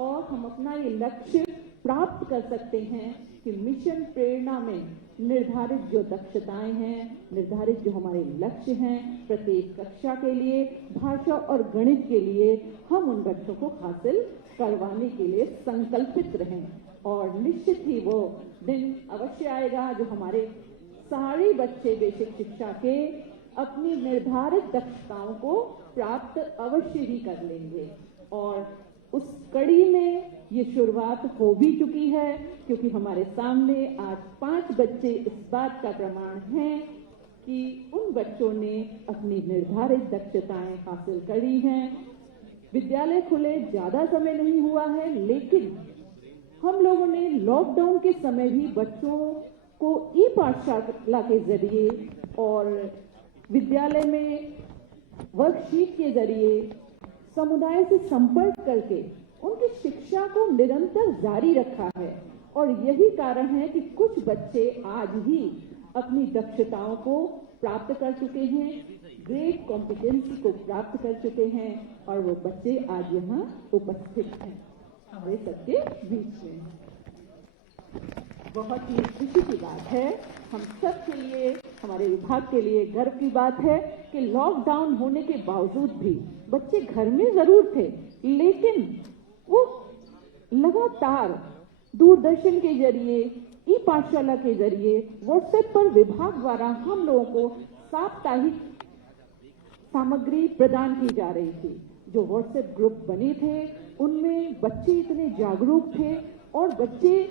और हम अपना ये लक्ष्य प्राप्त कर सकते हैं कि मिशन प्रेरणा में निर्धारित जो दक्षताएं हैं, निर्धारित जो हमारे लक्ष्य हैं, प्रत्येक कक्षा के लिए भाषा और गणित के लिए हम उन बच्चों को हासिल करवाने के लिए संकल्पित रहें। और निश्चित ही वो दिन अवश्य आएगा जो हमारे सारे बच्चे बेसिक शिक्षा के अपनी निर्धारित दक्षताओं को प्राप्त अवश्य ही कर लेंगे। और उस कड़ी में ये शुरुआत हो भी चुकी है, क्योंकि हमारे सामने आज 5 बच्चे इस बात का प्रमाण हैं कि उन बच्चों ने अपनी निर्धारित दक्षताएं हासिल करी हैं। विद्यालय खुले ज्यादा समय नहीं हुआ है, लेकिन हम लोगों ने लॉकडाउन के समय भी बच्चों को ई पाठशाला के जरिए और विद्यालय में वर्कशीट के जरिए समुदाय से संपर्क करके उनकी शिक्षा को निरंतर जारी रखा है। और यही कारण है कि कुछ बच्चे आज ही अपनी दक्षताओं को प्राप्त कर चुके हैं, ग्रेट कॉम्पिटेंसी को प्राप्त कर चुके हैं, और वो बच्चे आज यहाँ उपस्थित हैं हमारे सबके बीच में। बहुत ही खुशी की बात है, हम सब के लिए, हमारे विभाग के लिए गर्व की बात है कि लॉकडाउन होने के बावजूद भी बच्चे घर में जरूर थे, लेकिन वो लगातार दूरदर्शन के जरिए, ई पाठशाला के जरिए, व्हाट्सएप पर विभाग द्वारा हम लोगों को साप्ताहिक सामग्री प्रदान की जा रही थी। जो व्हाट्सएप ग्रुप बने थे उनमें बच्चे इतने जागरूक थे और बच्चे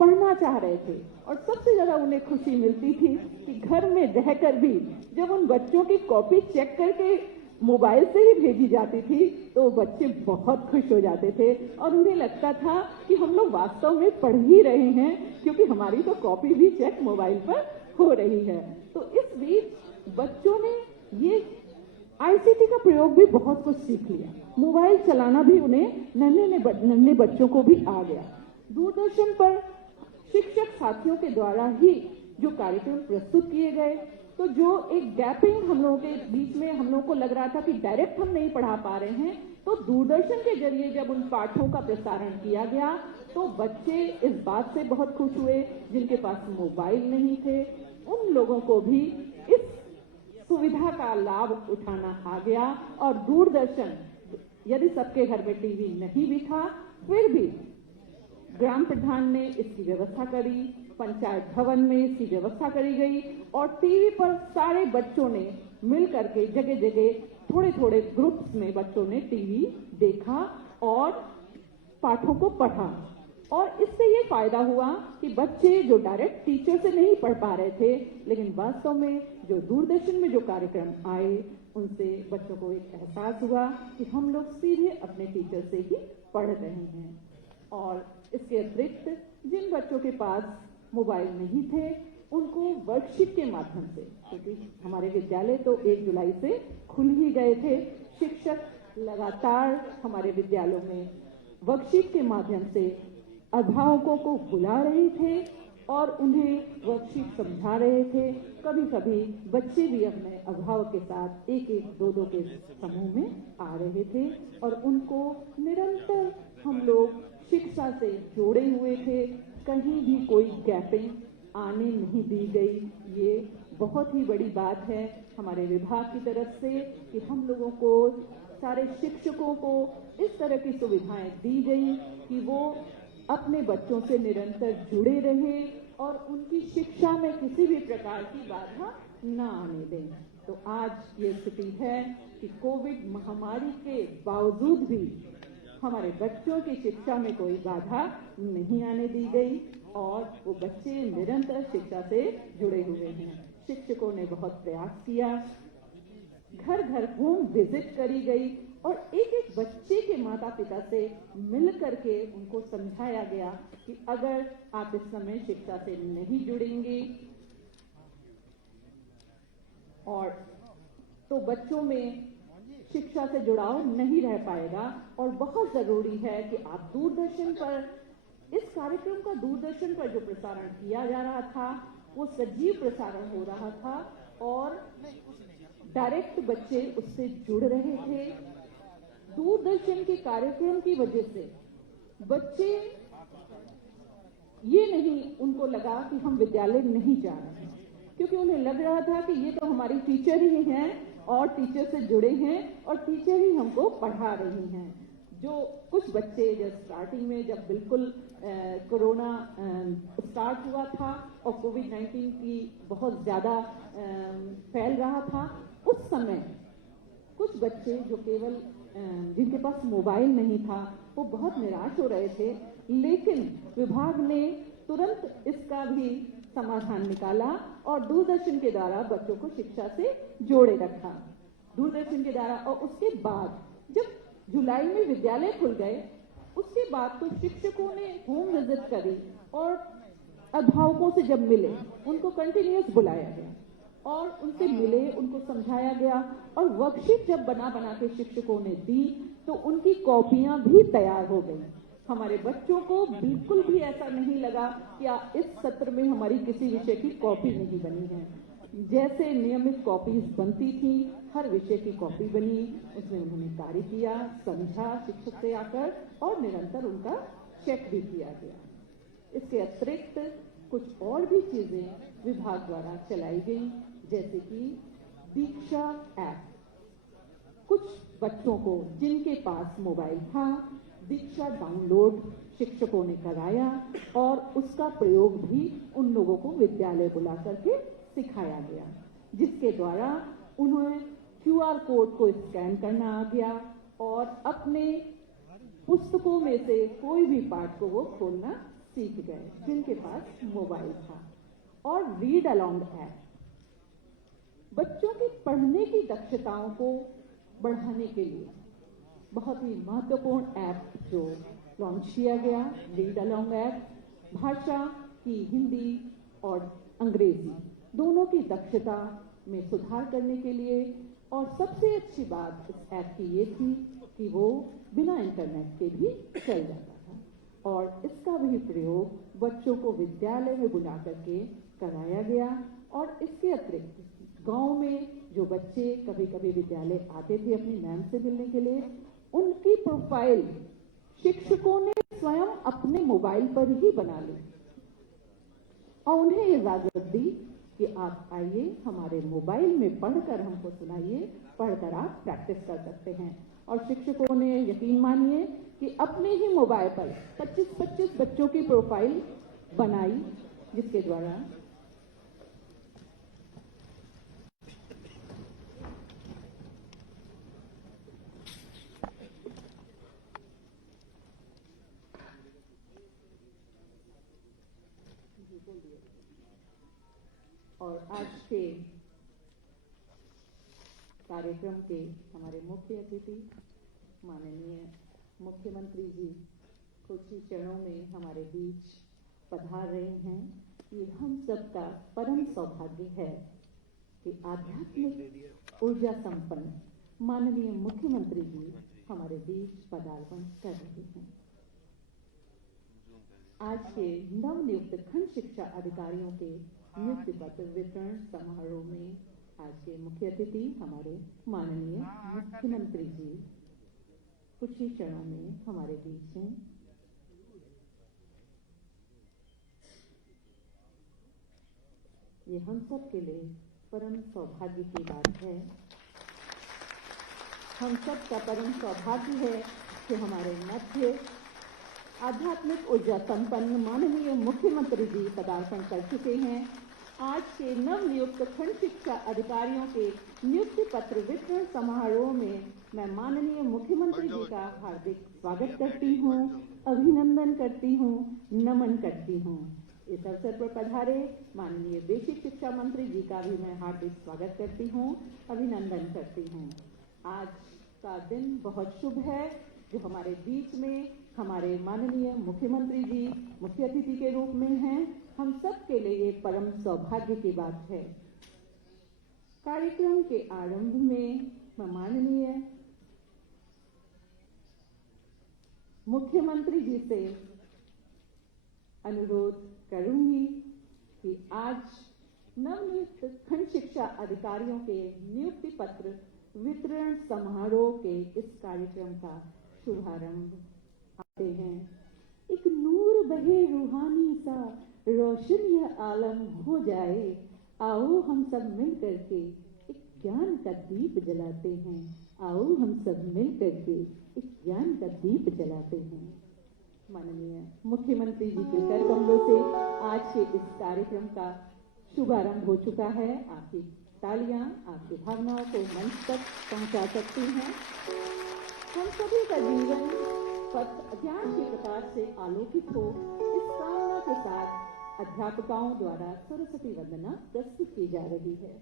पढ़ना चाह रहे थे, और सबसे ज्यादा उन्हें खुशी मिलती थी कि घर में रहकर भी जब उन बच्चों की कॉपी चेक करके मोबाइल से ही भेजी जाती थी तो बच्चे बहुत खुश हो जाते थे और उन्हें लगता था कि हम लोग वास्तव में पढ़ ही रहे हैं, क्योंकि हमारी तो कॉपी भी चेक मोबाइल पर हो रही है। तो इस बीच बच्चों ने ये आईसीटी का प्रयोग भी बहुत कुछ सीख लिया, मोबाइल चलाना भी उन्हें नन्हे बच्चों को भी आ गया। दूरदर्शन पर शिक्षक साथियों के द्वारा ही जो कार्यक्रम प्रस्तुत किए गए, तो जो एक गैपिंग हम लोगों के बीच में हम लोगों को लग रहा था कि डायरेक्ट हम नहीं पढ़ा पा रहे हैं, तो दूरदर्शन के जरिए जब उन पाठों का प्रसारण किया गया तो बच्चे इस बात से बहुत खुश हुए। जिनके पास मोबाइल नहीं थे उन लोगों को भी इस सुविधा का लाभ उठाना आ गया, और दूरदर्शन यदि सबके घर में टीवी नहीं भी था फिर भी ग्राम प्रधान ने इसकी व्यवस्था करी, पंचायत भवन में इसकी व्यवस्था करी गई, और टीवी पर सारे बच्चों ने मिल करके जगह जगह थोड़े थोड़े ग्रुप्स में बच्चों ने टीवी देखा और पाठों को पढ़ा। और इससे ये फायदा हुआ कि बच्चे जो डायरेक्ट टीचर से नहीं पढ़ पा रहे थे, लेकिन वास्तव में जो दूरदर्शन में जो कार्यक्रम आए उनसे बच्चों को एक एहसास हुआ कि हम लोग सीधे अपने टीचर से ही पढ़ रहे हैं। और इसके अतिरिक्त जिन बच्चों के पास मोबाइल नहीं थे उनको वर्कशीट के माध्यम से, क्योंकि हमारे विद्यालय तो 1 जुलाई से खुल ही गए थे, शिक्षक लगातार हमारे विद्यालयों में वर्कशीट के माध्यम से अभिभावकों को बुला रहे थे और उन्हें वर्कशीट समझा रहे थे। कभी कभी बच्चे भी अपने अभिभावक के साथ 1-1, 2-2 के समूह में आ रहे थे और उनको निरंतर हम लोग शिक्षा से जोड़े हुए थे। कहीं भी कोई गैपिंग आने नहीं दी गई। ये बहुत ही बड़ी बात है हमारे विभाग की तरफ से कि हम लोगों को, सारे शिक्षकों को इस तरह की सुविधाएं दी गई कि वो अपने बच्चों से निरंतर जुड़े रहें और उनकी शिक्षा में किसी भी प्रकार की बाधा न आने दें। तो आज ये स्थिति है कि कोविड महामारी के बावजूद भी हमारे बच्चों की शिक्षा में कोई बाधा नहीं आने दी गई और वो बच्चे निरंतर शिक्षा से जुड़े हुए हैं। शिक्षकों ने बहुत प्रयास किया, घर घर होम विजिट करी गई और एक एक बच्चे के माता पिता से मिल करके उनको समझाया गया कि अगर आप इस समय शिक्षा से नहीं जुड़ेंगे और तो बच्चों में शिक्षा से जुड़ाव नहीं रह पाएगा। और बहुत जरूरी है कि आप दूरदर्शन पर इस कार्यक्रम का दूरदर्शन पर जो प्रसारण किया जा रहा था वो सजीव प्रसारण हो रहा था और डायरेक्ट बच्चे उससे जुड़ रहे थे। दूरदर्शन के कार्यक्रम की वजह से बच्चे ये नहीं उनको लगा कि हम विद्यालय नहीं जा रहे हैं, क्योंकि उन्हें लग रहा था कि ये तो हमारी टीचर ही हैं और टीचर से जुड़े हैं और टीचर ही हमको पढ़ा रही हैं। जो कुछ बच्चे जब स्टार्टिंग में जब बिल्कुल कोरोना स्टार्ट हुआ था और कोविड-19 की बहुत ज़्यादा फैल रहा था, उस समय कुछ बच्चे जो केवल जिनके पास मोबाइल नहीं था वो बहुत निराश हो रहे थे, लेकिन विभाग ने तुरंत इसका भी समाधान निकाला और दूरदर्शन के द्वारा बच्चों को शिक्षा से जोड़े रखा। दूरदर्शन के द्वारा और उसके बाद जब जुलाई में विद्यालय खुल गए, उसके बाद तो शिक्षकों ने होम विजिट करी और अभिभावकों से जब मिले उनको कंटिन्यूअस बुलाया गया और उनसे मिले, उनको समझाया गया और वर्कशीट जब बना बना के शिक्षकों ने दी तो उनकी कॉपियां भी तैयार हो गई। हमारे बच्चों को बिल्कुल भी ऐसा नहीं लगा कि इस सत्र में हमारी किसी विषय की कॉपी नहीं बनी है। जैसे नियमित कॉपीज बनती थी, हर विषय की कॉपी बनी, उसमें उन्होंने कार्य किया, समझा शिक्षक से आकर और निरंतर उनका चेक भी किया गया। इसके अतिरिक्त कुछ और भी चीजें विभाग द्वारा चलाई गई, जैसे कि दीक्षा ऐप। कुछ बच्चों को जिनके पास मोबाइल था, दीक्षा डाउनलोड शिक्षकों ने कराया और उसका प्रयोग भी उन लोगों को विद्यालय बुला करके सिखाया गया, जिसके द्वारा उन्हें QR कोड को स्कैन करना आ गया और अपने पुस्तकों में से कोई भी पाठ को वो खोलना सीख गए जिनके पास मोबाइल था। और रीड अलोंग ऐप बच्चों की पढ़ने की दक्षताओं को बढ़ाने के लिए बहुत ही महत्वपूर्ण ऐप जो लॉन्च किया गया। रीड अलोंग ऐप भाषा की हिंदी और अंग्रेजी दोनों की दक्षता में सुधार करने के लिए, और सबसे अच्छी बात इस ऐप की ये थी कि वो बिना इंटरनेट के भी चल जाता था और इसका भी प्रयोग बच्चों को विद्यालय में बुला करके कराया गया। और इसके अतिरिक्त गांव में जो बच्चे कभी कभी विद्यालय आते थे अपनी मैम से मिलने के लिए, उनकी प्रोफाइल शिक्षकों ने स्वयं अपने मोबाइल पर ही बना ली और उन्हें इजाजत दी कि आप आइए हमारे मोबाइल में पढ़कर हमको सुनाइए, पढ़कर आप प्रैक्टिस कर सकते हैं। और शिक्षकों ने यकीन मानिए कि अपने ही मोबाइल पर 25-25 बच्चों की प्रोफाइल बनाई, जिसके द्वारा और आज के कार्यक्रम के हमारे मुख्य अतिथि माननीय मुख्यमंत्री जी कुछ ही क्षणों में हमारे बीच पधार रहे हैं। ये हम सबका परम सौभाग्य है कि आध्यात्मिक ऊर्जा संपन्न माननीय मुख्यमंत्री जी हमारे बीच पदार्पण कर रहे हैं। आज के नवनियुक्त खंड शिक्षा अधिकारियों के नियुक्ति पत्र वितरण समारोह में आज के मुख्य अतिथि हमारे माननीय मुख्यमंत्री जी कुछ ही क्षणों में हमारे बीच हैं। ये हम सब के लिए परम सौभाग्य की बात है। हम सब का परम सौभाग्य है कि हमारे मध्य आध्यात्मिक ऊर्जा संपन्न माननीय मुख्यमंत्री जी पदार्पण कर चुके हैं। आज के नवनियुक्त खंड शिक्षा अधिकारियों के नियुक्ति पत्र वितरण समारोह में मैं माननीय मुख्यमंत्री जी का हार्दिक स्वागत करती हूँ, अभिनंदन करती हूँ, नमन करती हूँ। इस अवसर पर पधारे माननीय बेसिक शिक्षा मंत्री जी का भी मैं हार्दिक स्वागत करती हूँ, अभिनंदन करती हूँ। आज का दिन बहुत शुभ है जो हमारे बीच में हमारे माननीय मुख्यमंत्री जी मुख्य अतिथि के रूप में हैं। हम सब के लिए ये परम सौभाग्य की बात है। कार्यक्रम के आरंभ में मैं माननीय मुख्यमंत्री जी से अनुरोध करूंगी कि आज नवनियुक्त खंड शिक्षा अधिकारियों के नियुक्ति पत्र वितरण समारोह के इस कार्यक्रम का शुभारंभ आते हैं रहे रूहानी सा, रोशन यह आलम हो जाए। आओ हम सब मिल करके एक ज्ञान का दीप जलाते हैं। आओ हम सब मिल करके एक ज्ञान का दीप जलाते हैं। माननीय मुख्यमंत्री जी के कर कमलों से आज के इस कार्यक्रम का शुभारंभ हो चुका है। आपकी तालियां आपकी भावनाओं को मंच तक पहुंचा सकती हैं। हम सभी का जीवन पथ ज्ञान के प्रकाश से आलोकित हो, इस कामना के साथ अध्यापकों द्वारा सरस्वती वंदना प्रस्तुत की जा रही है।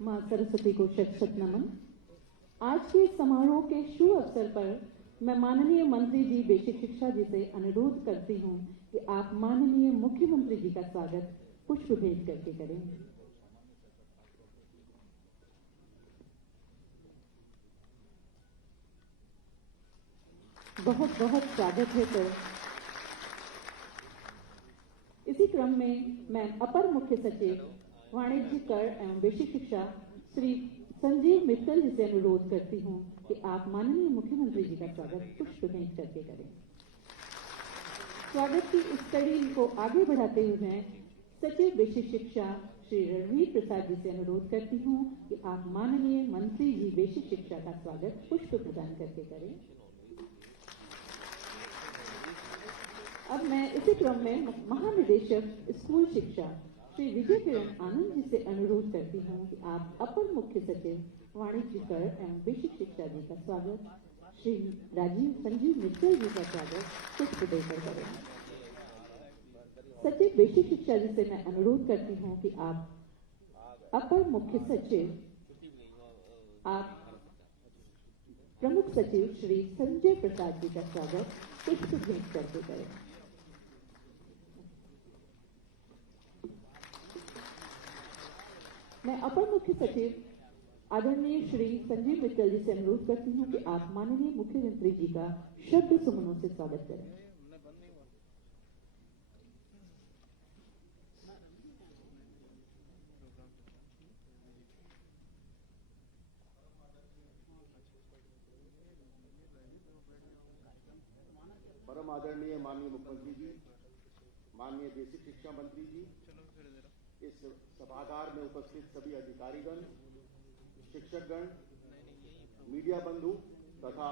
मां सरस्वती को शत शत नमन। आज के समारोह के शुभ अवसर पर मैं माननीय मंत्री जी बेसिक शिक्षा जी से अनुरोध करती हूं कि आप माननीय मुख्यमंत्री जी का स्वागत पुष्प भेंट करके करें। बहुत बहुत स्वागत है सर। इसी क्रम में मैं अपर मुख्य सचिव वाणिज्य कर एवं बेसिक शिक्षा श्री संजीव मित्तल जी से अनुरोध करती हूं कि आप माननीय मुख्यमंत्री जी का स्वागत पुष्प भेंट करके करें। स्वागत की इस कड़ी को आगे बढ़ाते हुए मैं सचिव बेसिक शिक्षा श्री रणवीर प्रसाद जी से अनुरोध करती हूं कि आप माननीय मंत्री जी बेसिक शिक्षा का स्वागत पुष्प प्रदान करके करें। अब मैं इसी क्रम में महानिदेशक स्कूल शिक्षा श्री विजय किरण आनंद जी से अनुरोध करती हूं कि आप अपर मुख्य सचिव वाणिज्य कर एवं बेसिक शिक्षा जी का स्वागत श्री संजीव मित्तल जी का स्वागत पुष्प देकर करें। सचिव बेसिक शिक्षा जी से मैं अनुरोध करती हूँ कि आप अपर मुख्य सचिव, आप प्रमुख सचिव श्री संजय प्रसाद जी का स्वागत पुष्प भेंट करके करें। मैं अपर मुख्य सचिव आदरणीय श्री संजीव मित्तल जी से अनुरोध करती हूँ कि आप माननीय मुख्यमंत्री जी का शब्द सुमनों से स्वागत करें। परम आदरणीय माननीय मुख्यमंत्री जी, माननीय बेसिक शिक्षा मंत्री जी, इस सभागार में उपस्थित सभी अधिकारीगण, शिक्षकगण, मीडिया बंधु तथा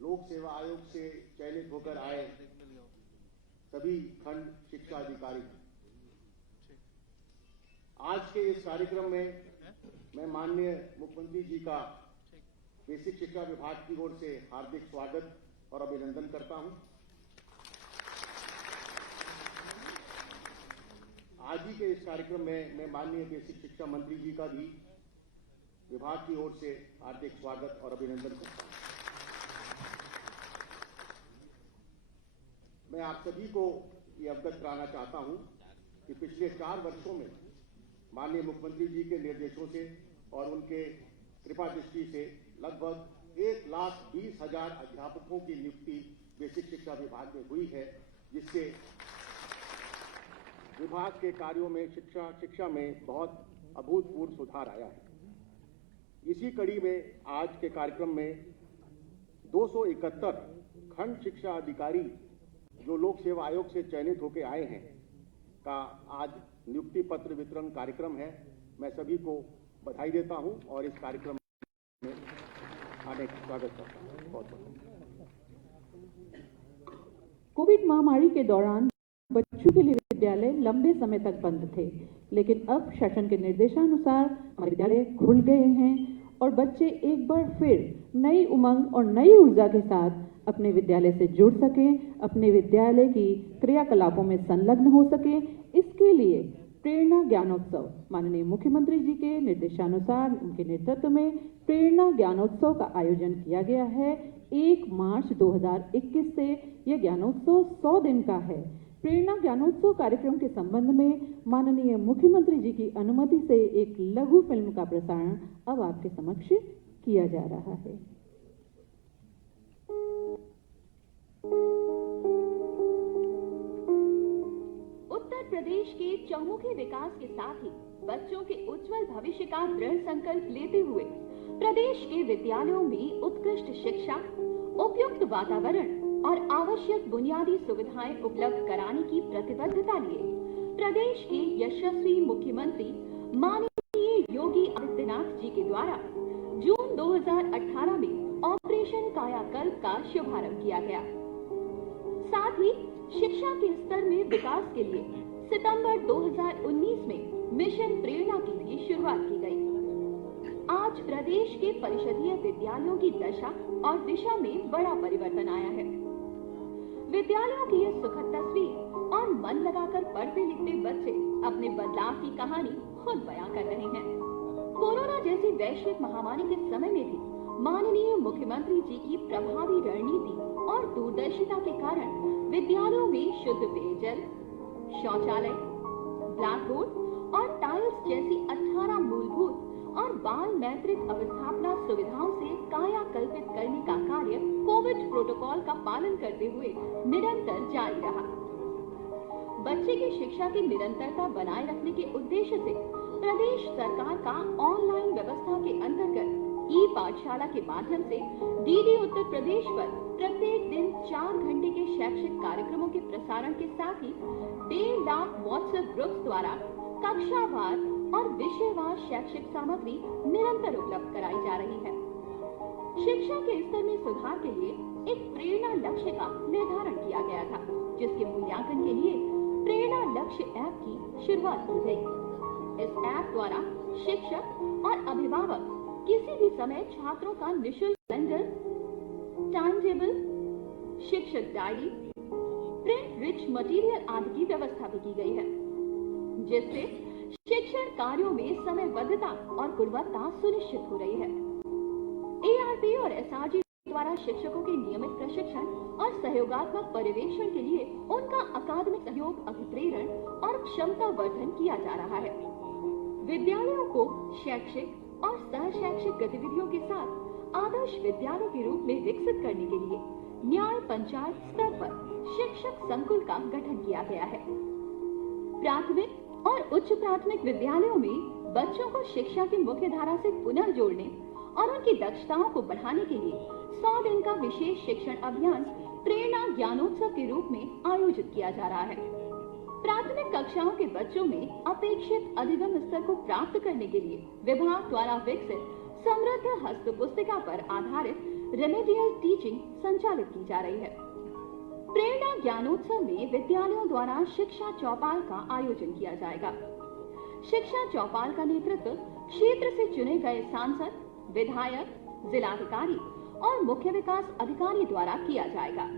लोक सेवा आयोग से चयनित होकर आए सभी खंड शिक्षा अधिकारी, आज के इस कार्यक्रम में मैं माननीय मुख्यमंत्री जी का बेसिक शिक्षा विभाग की ओर से हार्दिक स्वागत और अभिनंदन करता हूं। आज ही के इस कार्यक्रम में मैं माननीय बेसिक शिक्षा मंत्री जी का भी विभाग की ओर से हार्दिक स्वागत और अभिनंदन करता हूं। मैं आप सभी को ये अवगत कराना चाहता हूं कि पिछले 4 वर्षों में माननीय मुख्यमंत्री जी के निर्देशों से और उनके कृपा दृष्टि से लगभग 1,20,000 अध्यापकों की नियुक्ति बेसिक शिक्षा विभाग में हुई है, जिससे विभाग के कार्यों में शिक्षा में बहुत अभूतपूर्व सुधार आया है। इसी कड़ी में आज के कार्यक्रम में 271 खंड शिक्षा अधिकारी जो लोक सेवा आयोग से चयनित होकर आए हैं का आज नियुक्ति पत्र वितरण कार्यक्रम है। मैं सभी को बधाई देता हूं और इस कार्यक्रम में आने का स्वागत करता हूं। बहुत बहुत कोविड महामारी के दौरान बच्चों के लिए विद्यालय लंबे समय तक बंद थे, लेकिन अब शासन के निर्देशानुसार हमारे विद्यालय खुल गए हैं और बच्चे एक बार फिर नई उमंग और नई ऊर्जा के साथ अपने विद्यालय से जुड़ सकें, अपने विद्यालय की क्रियाकलापों में संलग्न हो सकें। इसके लिए प्रेरणा ज्ञानोत्सव, माननीय मुख्यमंत्री जी के निर्देशानुसार उनके नेतृत्व में प्रेरणा ज्ञानोत्सव का आयोजन किया गया है। 1 मार्च 2021 से यह ज्ञानोत्सव 100 दिन का है। प्रेरणा ज्ञानोत्सव कार्यक्रम के संबंध में माननीय मुख्यमंत्री जी की अनुमति से एक लघु फिल्म का प्रसारण अब आपके समक्ष किया जा रहा है। उत्तर प्रदेश के चौमुखी विकास के साथ ही बच्चों के उज्जवल भविष्य का दृढ़ संकल्प लेते हुए प्रदेश के विद्यालयों में उत्कृष्ट शिक्षा, उपयुक्त वातावरण और आवश्यक बुनियादी सुविधाएं उपलब्ध कराने की प्रतिबद्धता लिए प्रदेश के यशस्वी मुख्यमंत्री माननीय योगी आदित्यनाथ जी के द्वारा जून 2018 में ऑपरेशन कायाकल्प का शुभारंभ किया गया। साथ ही शिक्षा के स्तर में विकास के लिए सितंबर 2019 में मिशन प्रेरणा की भी शुरुआत की गई। आज प्रदेश के परिषदीय विद्यालयों की दशा और दिशा में बड़ा परिवर्तन आया है। विद्यालयों की यह सुखद तस्वीर और मन लगाकर पढ़ते लिखते बच्चे अपने बदलाव की कहानी खुद बयां कर रहे हैं। कोरोना जैसी वैश्विक महामारी के समय में भी माननीय मुख्यमंत्री जी की प्रभावी रणनीति और दूरदर्शिता के कारण विद्यालयों में शुद्ध पेयजल, शौचालय, ब्लैक बोर्ड और टाइल्स जैसी 18 मूलभूत और बाल मैत्रिक अवस्थापना सुविधाओं से काया कल्पित करने का कार्य कोविड प्रोटोकॉल का पालन करते हुए निरंतर जारी रहा। बच्चे की शिक्षा की निरंतरता बनाए रखने के उद्देश्य से प्रदेश सरकार का ऑनलाइन व्यवस्था के अंतर्गत ई पाठशाला के माध्यम से डीडी उत्तर प्रदेश पर प्रत्येक दिन 4 घंटे के शैक्षिक कार्यक्रमों के प्रसारण के साथ ही 1.5 लाख व्हाट्सएप ग्रुप्स द्वारा कक्षावार और विषयवार शैक्षिक सामग्री निरंतर उपलब्ध कराई जा रही है। शिक्षा के स्तर में सुधार के लिए एक प्रेरणा लक्ष्य का निर्धारण किया गया था, जिसके मूल्यांकन के लिए प्रेरणा लक्ष्य ऐप की शुरुआत की गई। इस ऐप द्वारा शिक्षक और अभिभावक किसी भी समय छात्रों का निःशुल्क कैलेंडर, टाइम टेबल, शिक्षक डायरी, प्रिंट बेंच, मटेरियल आदि की व्यवस्था भी की गई है, जिससे शिक्षण कार्यों में समयबद्धता और गुणवत्ता सुनिश्चित हो रही है। ARP और SRG द्वारा शिक्षकों के नियमित प्रशिक्षण और सहयोगात्मक पर्यवेक्षण के लिए उनका अकादमिक सहयोग, अभिप्रेरण और क्षमता वर्धन किया जा रहा है। विद्यालयों को शैक्षिक और सह शैक्षिक गतिविधियों के साथ आदर्श विद्यालय के रूप में विकसित करने के लिए न्याय पंचायत स्तर पर शिक्षक संकुल का गठन किया गया है। प्राथमिक और उच्च प्राथमिक विद्यालयों में बच्चों को शिक्षा की मुख्य धारा से पुनः जोड़ने और उनकी दक्षताओं को बढ़ाने के लिए 100 दिन का विशेष शिक्षण अभियान प्रेरणा ज्ञानोत्सव के रूप में आयोजित किया जा रहा है। प्राथमिक कक्षाओं के बच्चों में अपेक्षित अधिगम स्तर को प्राप्त करने के लिए विभाग द्वारा विकसित समृद्ध हस्त पुस्तिका पर आधारित रेमेडियल टीचिंग संचालित की जा रही है। प्रेरणा ज्ञानोत्सव में विद्यालयों द्वारा शिक्षा चौपाल का आयोजन किया जाएगा। शिक्षा चौपाल का नेतृत्व क्षेत्र से चुने गए सांसद, विधायक, जिलाधिकारी और मुख्य विकास अधिकारी द्वारा किया जाएगा,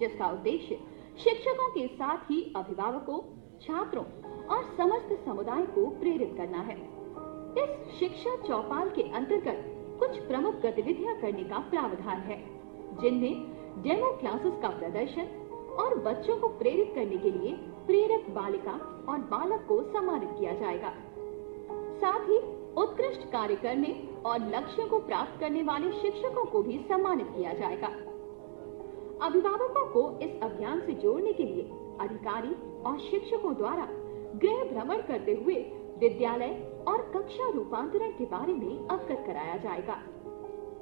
जिसका उद्देश्य शिक्षकों के साथ ही अभिभावकों, छात्रों और समस्त समुदाय को प्रेरित करना है। इस शिक्षा चौपाल के अंतर्गत कुछ प्रमुख गतिविधियां करने का प्रावधान है, जिनमें डेमो क्लासेस का प्रदर्शन और बच्चों को प्रेरित करने के लिए प्रेरक बालिका और बालक को सम्मानित किया जाएगा। साथ ही उत्कृष्ट कार्य करने और लक्ष्यों को प्राप्त करने वाले शिक्षकों को भी सम्मानित किया जाएगा। अभिभावकों को इस अभियान से जोड़ने के लिए अधिकारी और शिक्षकों द्वारा गृह भ्रमण करते हुए विद्यालय और कक्षा रूपांतरण के बारे में अवगत कराया जाएगा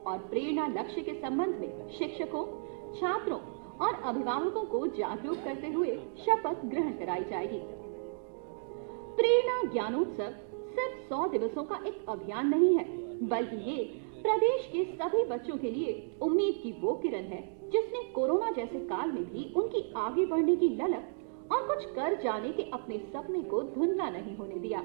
और प्रेरणा लक्ष्य के संबंध में शिक्षकों, छात्रों और अभिभावकों को जागरूक करते हुए शपथ ग्रहण कराई जाएगी। प्रेरणा ज्ञानोत्सव सिर्फ 100 दिवसों का एक अभियान नहीं है, बल्कि ये प्रदेश के सभी बच्चों के लिए उम्मीद की वो किरण है जिसने कोरोना जैसे काल में भी उनकी आगे बढ़ने की ललक और कुछ कर जाने के अपने सपने को धुंधला नहीं होने दिया।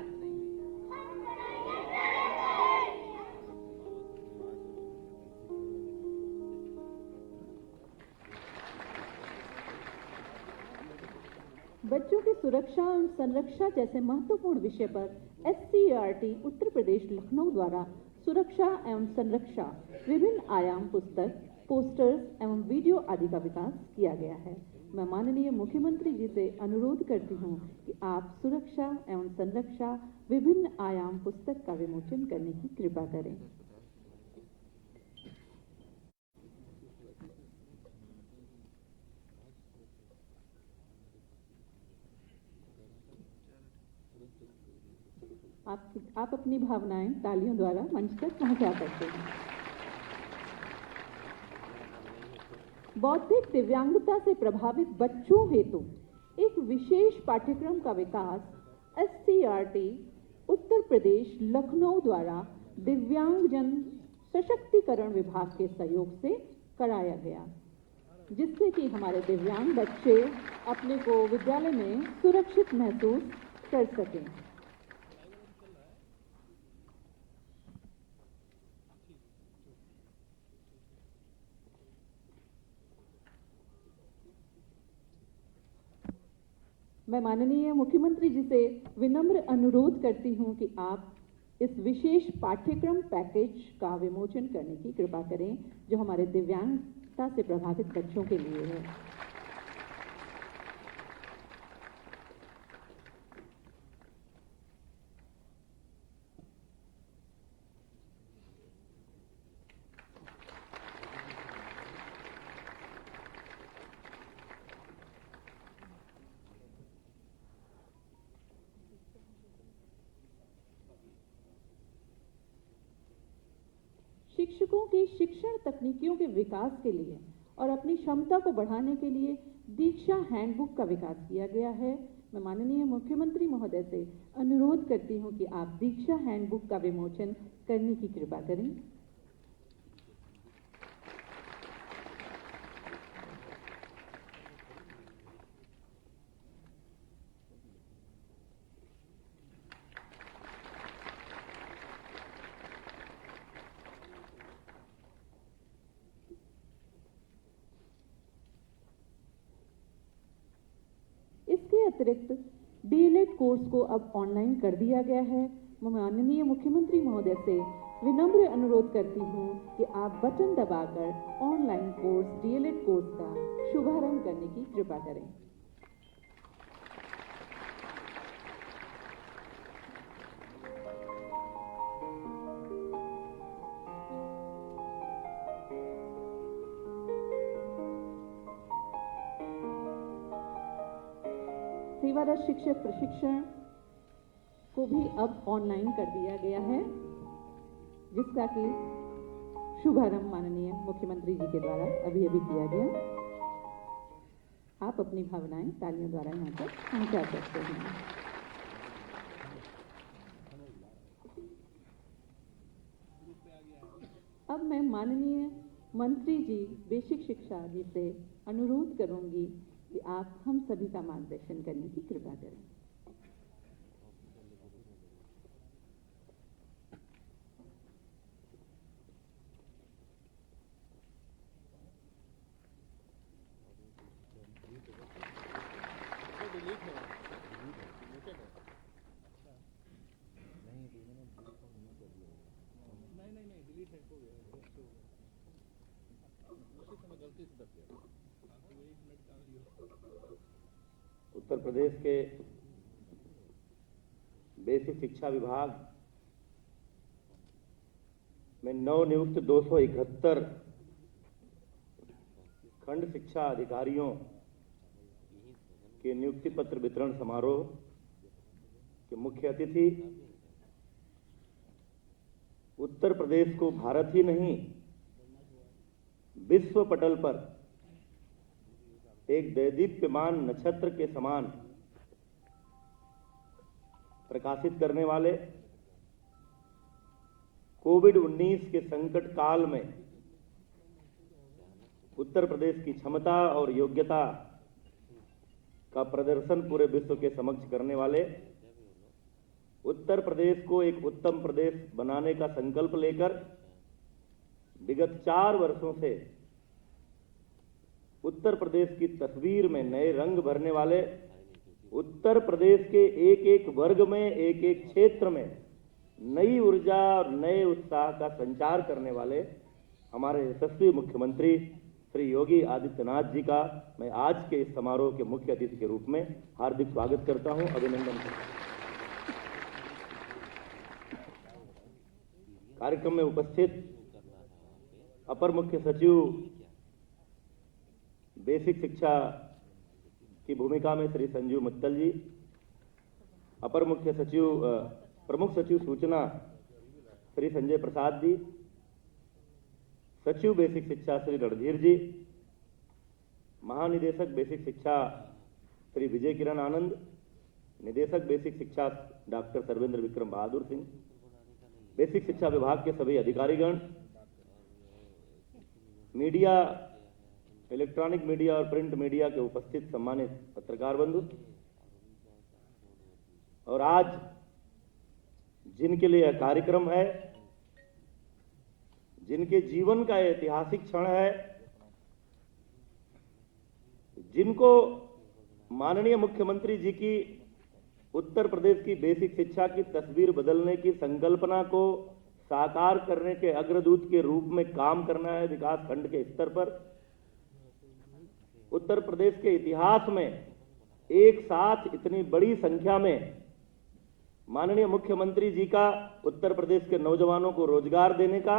बच्चों की सुरक्षा एवं संरक्षा जैसे महत्वपूर्ण विषय पर SCERT उत्तर प्रदेश लखनऊ द्वारा सुरक्षा एवं संरक्षा विभिन्न आयाम पुस्तक, पोस्टर्स एवं वीडियो आदि का विकास किया गया है। मैं माननीय मुख्यमंत्री जी से अनुरोध करती हूँ कि आप सुरक्षा एवं संरक्षा विभिन्न आयाम पुस्तक का विमोचन करने की कृपा करें। आप अपनी भावनाएं तालियों द्वारा मंच तक पहुंचा सकते हैं। बौद्धिक दिव्यांगता से प्रभावित बच्चों हेतु एक विशेष पाठ्यक्रम का विकास SCERT उत्तर प्रदेश लखनऊ द्वारा दिव्यांगजन सशक्तिकरण विभाग के सहयोग से कराया गया, जिससे कि हमारे दिव्यांग बच्चे अपने को विद्यालय में सुरक्षित महसूस कर सकें। मैं माननीय मुख्यमंत्री जी से विनम्र अनुरोध करती हूं कि आप इस विशेष पाठ्यक्रम पैकेज का विमोचन करने की कृपा करें, जो हमारे दिव्यांगता से प्रभावित बच्चों के लिए है। शिक्षकों के शिक्षण तकनीकियों के विकास के लिए और अपनी क्षमता को बढ़ाने के लिए दीक्षा हैंडबुक का विकास किया गया है। मैं माननीय मुख्यमंत्री महोदय से अनुरोध करती हूं कि आप दीक्षा हैंडबुक का विमोचन करने की कृपा करें। अतिरिक्त डीएलएड कोर्स को अब ऑनलाइन कर दिया गया है। मैं माननीय मुख्यमंत्री महोदय से विनम्र अनुरोध करती हूँ कि आप बटन दबाकर ऑनलाइन कोर्स डीएलएड कोर्स का शुभारंभ करने की कृपा करें। सेवारत शिक्षक प्रशिक्षण को भी अब ऑनलाइन कर दिया गया है, जिसका कि शुभारंभ माननीय मुख्यमंत्री जी के द्वारा अभी किया गया। आप अपनी भावनाएं तालियों द्वारा यहाँ पर पहुंचा सकते हैं। अब मैं माननीय मंत्री जी बेसिक शिक्षा जी से अनुरोध करूंगी कि आप हम सभी का मार्गदर्शन करने की कृपा करें। उत्तर प्रदेश के बेसिक शिक्षा विभाग में नवनियुक्त 271 खंड शिक्षा अधिकारियों के नियुक्ति पत्र वितरण समारोह के मुख्य अतिथि उत्तर प्रदेश को भारत ही नहीं विश्व पटल पर एक दैदीप्यमान नक्षत्र के समान प्रकाशित करने वाले, कोविड-19 के संकट काल में उत्तर प्रदेश की क्षमता और योग्यता का प्रदर्शन पूरे विश्व के समक्ष करने वाले, उत्तर प्रदेश को एक उत्तम प्रदेश बनाने का संकल्प लेकर विगत 4 वर्षों से उत्तर प्रदेश की तस्वीर में नए रंग भरने वाले, उत्तर प्रदेश के एक एक वर्ग में, एक एक क्षेत्र में नई ऊर्जा और नए उत्साह का संचार करने वाले हमारे यशस्वी मुख्यमंत्री श्री योगी आदित्यनाथ जी का मैं आज के इस समारोह के मुख्य अतिथि के रूप में हार्दिक स्वागत करता हूं, अभिनंदन करता हूं। कार्यक्रम में उपस्थित अपर मुख्य सचिव बेसिक शिक्षा की भूमिका में श्री संजीव मित्तल जी, अपर मुख्य सचिव प्रमुख सचिव सूचना श्री संजय प्रसाद जी, सचिव बेसिक शिक्षा श्री रणधीर जी, महानिदेशक बेसिक शिक्षा श्री विजय किरण आनंद, निदेशक बेसिक शिक्षा डॉक्टर सर्वेंद्र विक्रम बहादुर सिंह, बेसिक शिक्षा विभाग के सभी अधिकारीगण, मीडिया, इलेक्ट्रॉनिक मीडिया और प्रिंट मीडिया के उपस्थित सम्मानित पत्रकार बंधु, और आज जिनके लिए यह कार्यक्रम है, जिनके जीवन का ऐतिहासिक क्षण है, जिनको माननीय मुख्यमंत्री जी की उत्तर प्रदेश की बेसिक शिक्षा की तस्वीर बदलने की संकल्पना को साकार करने के अग्रदूत के रूप में काम करना है विकास खंड के स्तर पर, उत्तर प्रदेश के इतिहास में एक साथ इतनी बड़ी संख्या में माननीय मुख्यमंत्री जी का उत्तर प्रदेश के नौजवानों को रोजगार देने का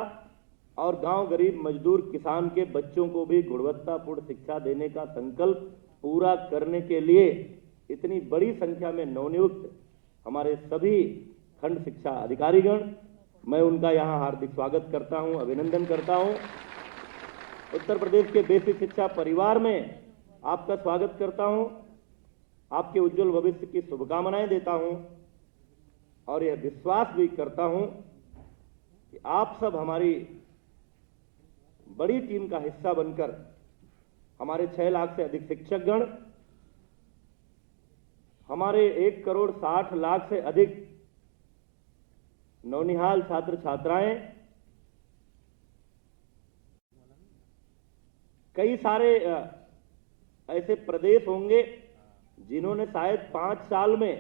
और गांव गरीब मजदूर किसान के बच्चों को भी गुणवत्तापूर्ण शिक्षा देने का संकल्प पूरा करने के लिए इतनी बड़ी संख्या में नवनियुक्त हमारे सभी खंड शिक्षा अधिकारीगण, मैं उनका यहां हार्दिक स्वागत करता हूं, अभिनंदन करता हूं। उत्तर प्रदेश के बेसिक शिक्षा परिवार में आपका स्वागत करता हूं, आपके उज्जवल भविष्य की शुभकामनाएं देता हूं और यह विश्वास भी करता हूं कि आप सब हमारी बड़ी टीम का हिस्सा बनकर हमारे 6 लाख से अधिक शिक्षकगण, हमारे 1,60,00,000 से अधिक नौनिहाल छात्र छात्राएं, कई सारे ऐसे प्रदेश होंगे जिन्होंने शायद 5 साल में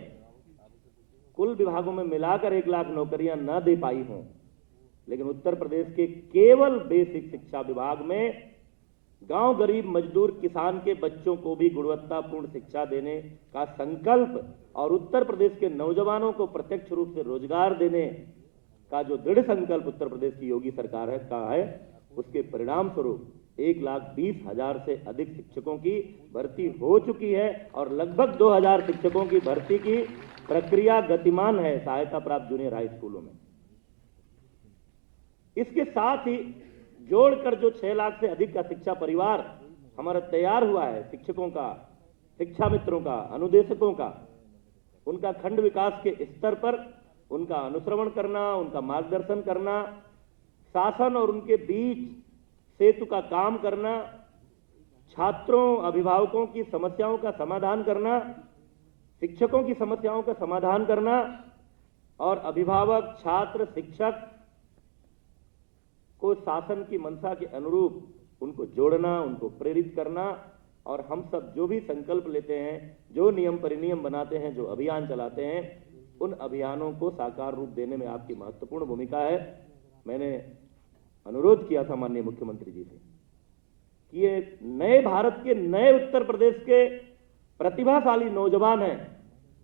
कुल विभागों में मिलाकर 1 लाख नौकरियां न दे पाई हों, लेकिन उत्तर प्रदेश के केवल बेसिक शिक्षा विभाग में गांव गरीब मजदूर किसान के बच्चों को भी गुणवत्तापूर्ण शिक्षा देने का संकल्प और उत्तर प्रदेश के नौजवानों को प्रत्यक्ष रूप से रोजगार देने का जो दृढ़ संकल्प उत्तर प्रदेश की योगी सरकार है, उसके परिणाम स्वरूप 1,20,000 से अधिक शिक्षकों की भर्ती हो चुकी है और लगभग 2,000 शिक्षकों की भर्ती की प्रक्रिया गतिमान है सहायता प्राप्त जूनियर हाई स्कूलों में। इसके साथ ही जोड़कर जो 6 लाख से अधिक का शिक्षा परिवार हमारा तैयार हुआ है, शिक्षकों का, शिक्षा मित्रों का, अनुदेशकों का, उनका खंड विकास के स्तर पर उनका अनुश्रवण करना, उनका मार्गदर्शन करना, शासन और उनके बीच सेतु का काम करना, छात्रों अभिभावकों की समस्याओं का समाधान करना, शिक्षकों की समस्याओं का समाधान करना और अभिभावक, छात्र, शिक्षक को शासन की मंशा के अनुरूप उनको जोड़ना, उनको प्रेरित करना और हम सब जो भी संकल्प लेते हैं, जो नियम परिनियम बनाते हैं, जो अभियान चलाते हैं, उन अभियानों को साकार रूप देने में आपकी महत्वपूर्ण भूमिका है। मैंने अनुरोध किया था माननीय मुख्यमंत्री जी से कि ये नए भारत के, नए उत्तर प्रदेश के प्रतिभाशाली नौजवान हैं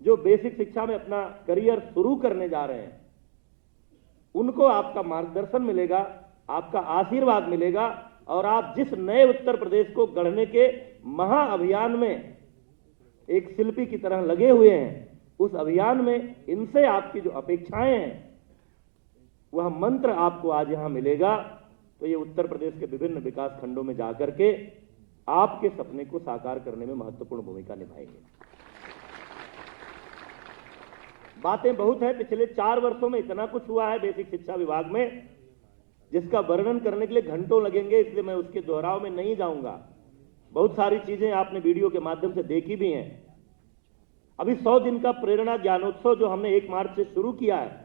जो बेसिक शिक्षा में अपना करियर शुरू करने जा रहे हैं, उनको आपका मार्गदर्शन मिलेगा, आपका आशीर्वाद मिलेगा और आप जिस नए उत्तर प्रदेश को गढ़ने के महाअभियान में एक शिल्पी की तरह लगे हुए हैं, उस अभियान में इनसे आपकी जो अपेक्षाएं हैं वह मंत्र आपको आज यहां मिलेगा, तो ये उत्तर प्रदेश के विभिन्न विकास खंडों में जाकर के आपके सपने को साकार करने में महत्वपूर्ण भूमिका निभाएंगे। बातें बहुत है, पिछले 4 वर्षों में इतना कुछ हुआ है बेसिक शिक्षा विभाग में जिसका वर्णन करने के लिए घंटों लगेंगे, इसलिए मैं उसके दोहराव में नहीं जाऊंगा। बहुत सारी चीजें आपने वीडियो के माध्यम से देखी भी हैं। अभी 100 दिन का प्रेरणा ज्ञानोत्सव जो हमने 1 मार्च से शुरू किया है,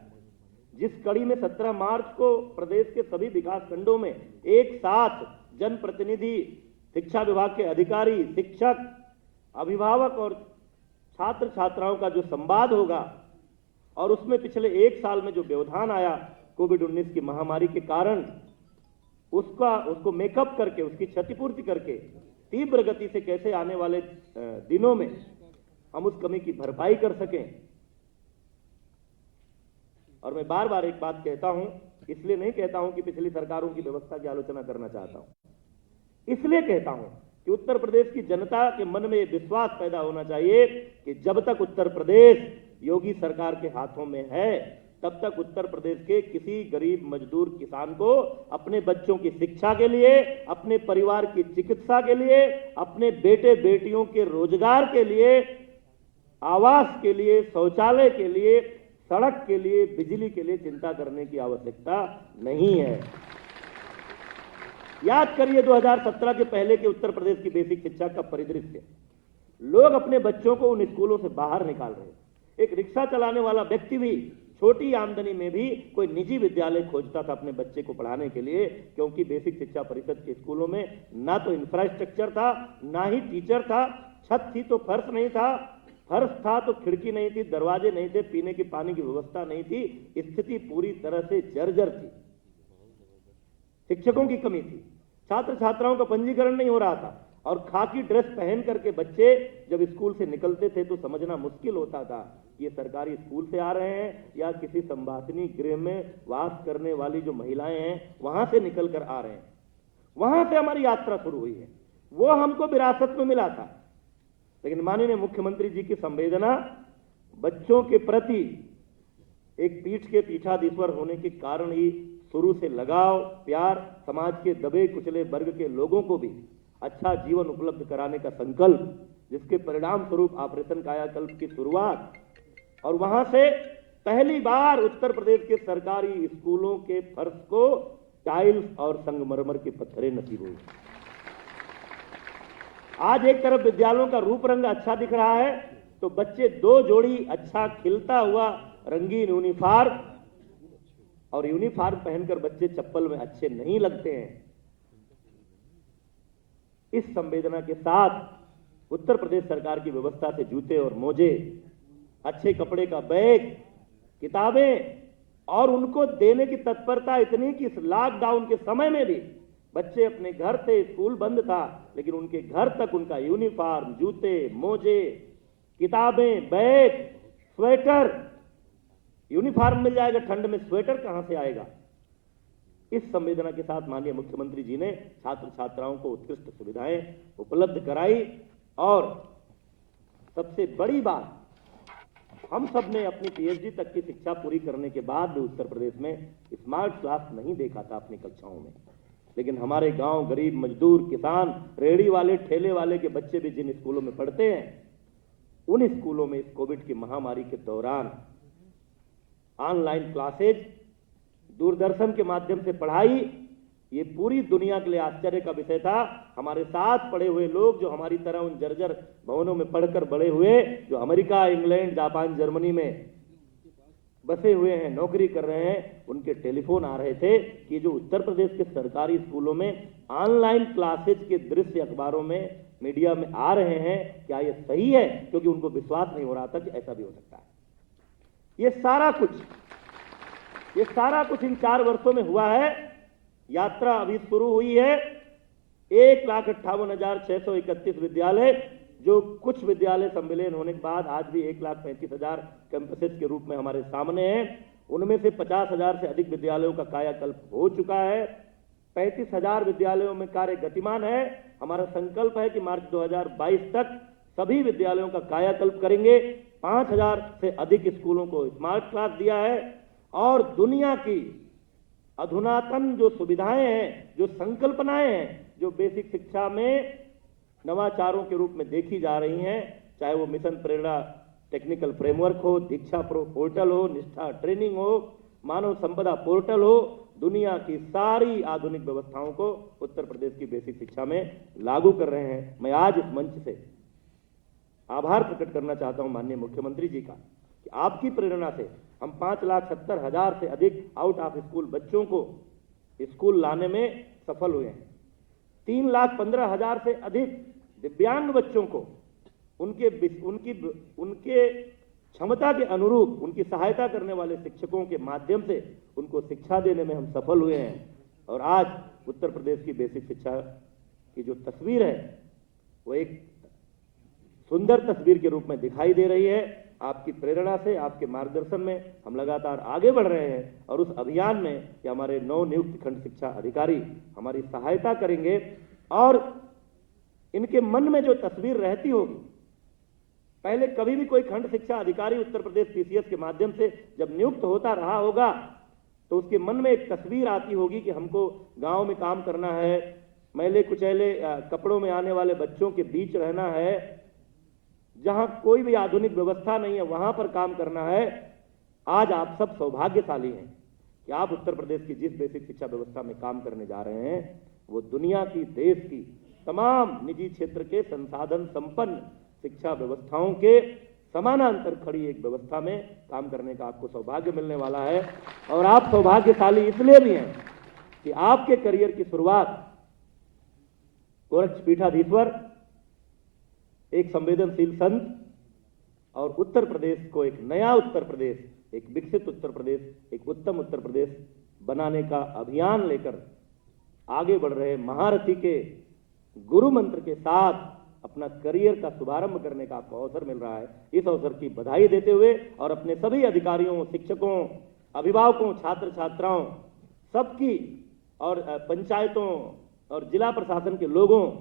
जिस कड़ी में 17 मार्च को प्रदेश के सभी विकास खंडों में एक साथ जनप्रतिनिधि, शिक्षा विभाग के अधिकारी, शिक्षक, अभिभावक और छात्र छात्राओं का जो संवाद होगा और उसमें पिछले 1 साल में जो व्यवधान आया कोविड-19 की महामारी के कारण, उसको मेकअप करके, उसकी क्षतिपूर्ति करके तीव्र गति से कैसे आने वाले दिनों में हम उस कमी की भरपाई कर सकें। और मैं बार बार एक बात कहता हूं, इसलिए नहीं कहता हूं कि पिछली सरकारों की व्यवस्था की आलोचना करना चाहता हूं, इसलिए कहता हूं कि उत्तर प्रदेश की जनता के मन में यह विश्वास पैदा होना चाहिए कि जब तक उत्तर प्रदेश योगी सरकार के हाथों में है, तब तक उत्तर प्रदेश के किसी गरीब मजदूर किसान को अपने बच्चों की शिक्षा के लिए, अपने परिवार की चिकित्सा के लिए, अपने बेटे बेटियों के रोजगार के लिए, आवास के लिए, शौचालय के लिए, सड़क के लिए, बिजली के लिए चिंता करने की आवश्यकता नहीं है। याद करिए 2017 के पहले के उत्तर प्रदेश की बेसिक शिक्षा का परिदृश्य। लोग अपने बच्चों को उन स्कूलों से बाहर निकाल रहे हैं। एक रिक्शा चलाने वाला व्यक्ति भी छोटी आमदनी में भी कोई निजी विद्यालय खोजता था अपने बच्चे को पढ़ाने के लिए, क्योंकि बेसिक शिक्षा परिषद के स्कूलों में ना तो इंफ्रास्ट्रक्चर था, ना ही टीचर था, छत थी तो फर्श नहीं था, फर्श था तो खिड़की नहीं थी, दरवाजे नहीं थे, पीने की पानी की व्यवस्था नहीं थी, स्थिति पूरी तरह से जर्जर थी। शिक्षकों की कमी थी, छात्र छात्राओं का पंजीकरण नहीं हो रहा था और खाकी ड्रेस पहन करके बच्चे जब स्कूल से निकलते थे तो समझना मुश्किल होता था कि ये सरकारी स्कूल से आ रहे हैं या किसी संवासिनी गृह में वास करने वाली जो महिलाएं हैं वहां से निकल कर आ रहे हैं। वहां से हमारी यात्रा शुरू हुई है, वो हमको विरासत में मिला था। लेकिन माननीय मुख्यमंत्री जी की संवेदना बच्चों के प्रति एक पीठ के पीठाधीश्वर होने के कारण ही शुरू से लगाव, प्यार, समाज के दबे कुचले वर्ग के लोगों को भी अच्छा जीवन उपलब्ध कराने का संकल्प, जिसके परिणाम स्वरूप ऑपरेशन कायाकल्प की शुरुआत, और वहां से पहली बार उत्तर प्रदेश के सरकारी स्कूलों के फर्श को टाइल्स और संगमरमर के पत्थरें नसीब हुई। आज एक तरफ विद्यालयों का रूप रंग अच्छा दिख रहा है तो बच्चे 2 जोड़ी अच्छा खिलता हुआ रंगीन यूनिफॉर्म, और यूनिफॉर्म पहनकर बच्चे चप्पल में अच्छे नहीं लगते हैं। इस संवेदना के साथ उत्तर प्रदेश सरकार की व्यवस्था से जूते और मोजे, अच्छे कपड़े का बैग, किताबें और उनको देने की तत्परता इतनी कि इस लॉकडाउन के समय में भी बच्चे अपने घर से, स्कूल बंद था लेकिन उनके घर तक उनका यूनिफॉर्म, जूते, मोजे, किताबें, बैग, स्वेटर, यूनिफॉर्म मिल जाएगा, ठंड में स्वेटर कहां से आएगा। इस संवेदना के साथ माननीय मुख्यमंत्री जी ने छात्र छात्राओं को उत्कृष्ट सुविधाएं उपलब्ध कराई और सबसे बड़ी बात, हम सब ने अपनी पीएचडी तक की शिक्षा पूरी करने के बाद भी उत्तर प्रदेश में स्मार्ट क्लास नहीं देखा था अपनी कक्षाओं में, लेकिन हमारे गांव गरीब मजदूर, किसान, रेहड़ी वाले, ठेले वाले के बच्चे भी जिन स्कूलों में पढ़ते हैं, उन स्कूलों में इस कोविड की महामारी के दौरान ऑनलाइन क्लासेज, दूरदर्शन के माध्यम से पढ़ाई, ये पूरी दुनिया के लिए आश्चर्य का विषय था। हमारे साथ पढ़े हुए लोग जो हमारी तरह उन जर्जर भवनों में पढ़कर बड़े हुए, जो अमेरिका, इंग्लैंड, जापान, जर्मनी में बसे हुए हैं, नौकरी कर रहे हैं, उनके टेलीफोन आ रहे थे कि जो उत्तर प्रदेश के सरकारी स्कूलों में ऑनलाइन क्लासेज के दृश्य अखबारों में, मीडिया में आ रहे हैं, क्या ये सही है? क्योंकि उनको विश्वास नहीं हो रहा था कि ऐसा भी हो सकता है। ये सारा कुछ इन 4 वर्षों में हुआ है। यात्रा अभी शुरू हुई है। 1,58,631 विद्यालय, जो कुछ विद्यालय संविलियन होने के बाद आज भी 1,35,000 कैंपसेस के रूप में हमारे सामने हैं। उनमें से 50,000 से अधिक विद्यालयों का कायाकल्प हो चुका है। 35,000 विद्यालयों में कार्य गतिमान है। हमारा संकल्प है कि मार्च 2022 तक सभी विद्यालयों का कायाकल्प करेंगे। 5,000 से अधिक स्कूलों को स्मार्ट क्लास दिया है और दुनिया की अधुनातन जो सुविधाएं हैं, जो संकल्पनाएं हैं, जो बेसिक शिक्षा में नवाचारों के रूप में देखी जा रही हैं, चाहे वो मिशन प्रेरणा टेक्निकल फ्रेमवर्क हो, दीक्षा प्रो पोर्टल हो, निष्ठा ट्रेनिंग हो, मानव संपदा पोर्टल हो, दुनिया की सारी आधुनिक व्यवस्थाओं को उत्तर प्रदेश की बेसिक शिक्षा में लागू कर रहे हैं। मैं आज इस मंच से आभार प्रकट करना चाहता हूं माननीय मुख्यमंत्री जी का कि आपकी प्रेरणा से हम 5,70,000 से अधिक आउट ऑफ स्कूल बच्चों को स्कूल लाने में सफल हुए हैं। 3,15,000 से अधिक दिव्यांग बच्चों को उनके क्षमता के अनुरूप उनकी सहायता करने वाले शिक्षकों के माध्यम से उनको शिक्षा देने में हम सफल हुए हैं। और आज उत्तर प्रदेश की बेसिक शिक्षा की जो तस्वीर है वो एक सुंदर तस्वीर के रूप में दिखाई दे रही है। आपकी प्रेरणा से, आपके मार्गदर्शन में हम लगातार आगे बढ़ रहे हैं और उस अभियान में कि हमारे नवनियुक्त खंड शिक्षा अधिकारी हमारी सहायता करेंगे और इनके मन में जो तस्वीर रहती होगी, पहले कभी भी कोई खंड शिक्षा अधिकारी उत्तर प्रदेश पीसीएस के माध्यम से जब नियुक्त होता रहा होगा तो उसके मन में एक तस्वीर आती होगी कि हमको गांव में काम करना है, मैले कुचैले कपड़ों में आने वाले बच्चों के बीच रहना है, जहां कोई भी आधुनिक व्यवस्था नहीं है वहां पर काम करना है। आज आप सब सौभाग्यशाली हैं कि आप उत्तर प्रदेश की जिस बेसिक शिक्षा व्यवस्था में काम करने जा रहे हैं वो दुनिया की, देश की तमाम निजी क्षेत्र के संसाधन संपन्न शिक्षा व्यवस्थाओं के समानांतर खड़ी एक व्यवस्था में काम करने का आपको सौभाग्य मिलने वाला है। और आप सौभाग्यशाली इसलिए भी हैं कि आपके करियर की शुरुआत गोरक्ष पीठाधीश्वर, एक संवेदनशील संत और उत्तर प्रदेश को एक नया उत्तर प्रदेश, एक विकसित उत्तर प्रदेश, एक उत्तम उत्तर प्रदेश बनाने का अभियान लेकर आगे बढ़ रहे महारथी के गुरु मंत्र के साथ अपना करियर का शुभारंभ करने का आपको अवसर मिल रहा है। इस अवसर की बधाई देते हुए और अपने सभी अधिकारियों, शिक्षकों, अभिभावकों, छात्र छात्राओं सबकी और पंचायतों और जिला प्रशासन के लोगों,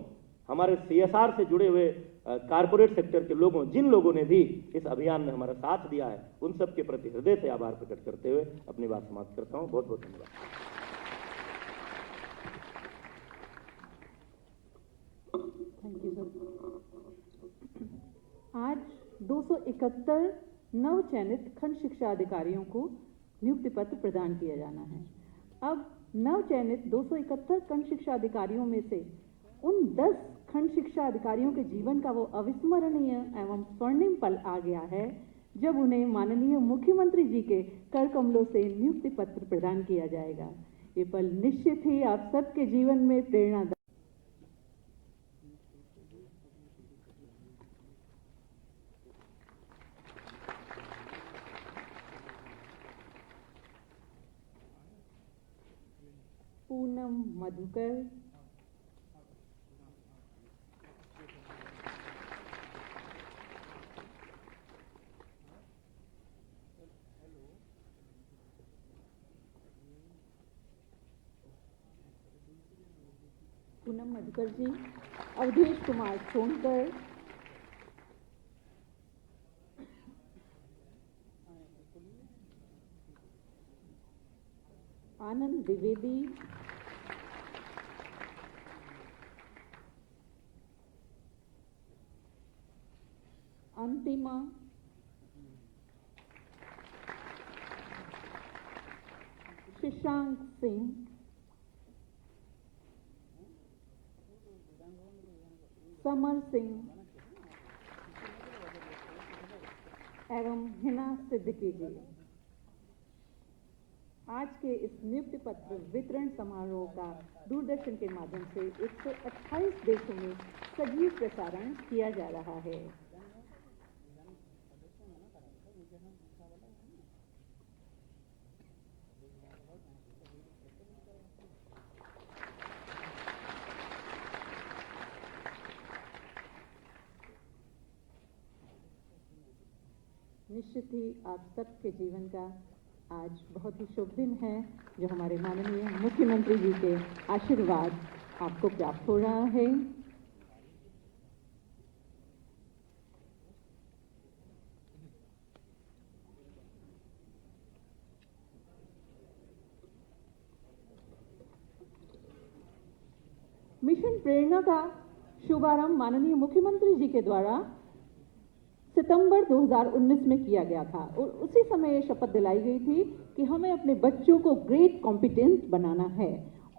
हमारे सीएसआर से जुड़े हुए कारपोरेट सेक्टर के लोगों, जिन लोगों ने भी इस अभियान में हमारा साथ दिया है, उन सबके प्रति हृदय से आभार प्रकट करते हुए अपनी बात समाप्त करता हूं। बहुत बहुत धन्यवाद। Thank you sir. आज 271 नव चयनित खंड शिक्षा अधिकारियों को नियुक्ति पत्र प्रदान किया जाना है। अब नव चयनित 271 खंड शिक्षा अधिकारियों में से उन 10 खंड शिक्षा अधिकारियों के जीवन का वो अविस्मरणीय एवं स्वर्णिम पल आ गया है जब उन्हें माननीय मुख्यमंत्री जी के कर कमलों से नियुक्ति पत्र प्रदान किया जाएगा। ये पल निश्चित ही आप सबके जीवन में प्रेरणा पूनम मधुकर, पूनम मधुकर जी, अवधेश कुमार सोनकर, आनंद द्विवेदी, अंतिमा, शशांक सिंह, समर सिंह एवं हिना सिद्दीकी जी। आज के इस नियुक्ति पत्र वितरण समारोह का दूरदर्शन के माध्यम से 128 देशों में सजीव प्रसारण किया जा रहा है। निश्चित ही आप सबके जीवन का आज बहुत ही शुभ दिन है, जो हमारे माननीय मुख्यमंत्री जी के आशीर्वाद आपको प्राप्त हो रहा है। मिशन प्रेरणा का शुभारंभ माननीय मुख्यमंत्री जी के द्वारा सितंबर 2019 में किया गया था और उसी समय ये शपथ दिलाई गई थी कि हमें अपने बच्चों को ग्रेट कॉम्पिटेंस बनाना है।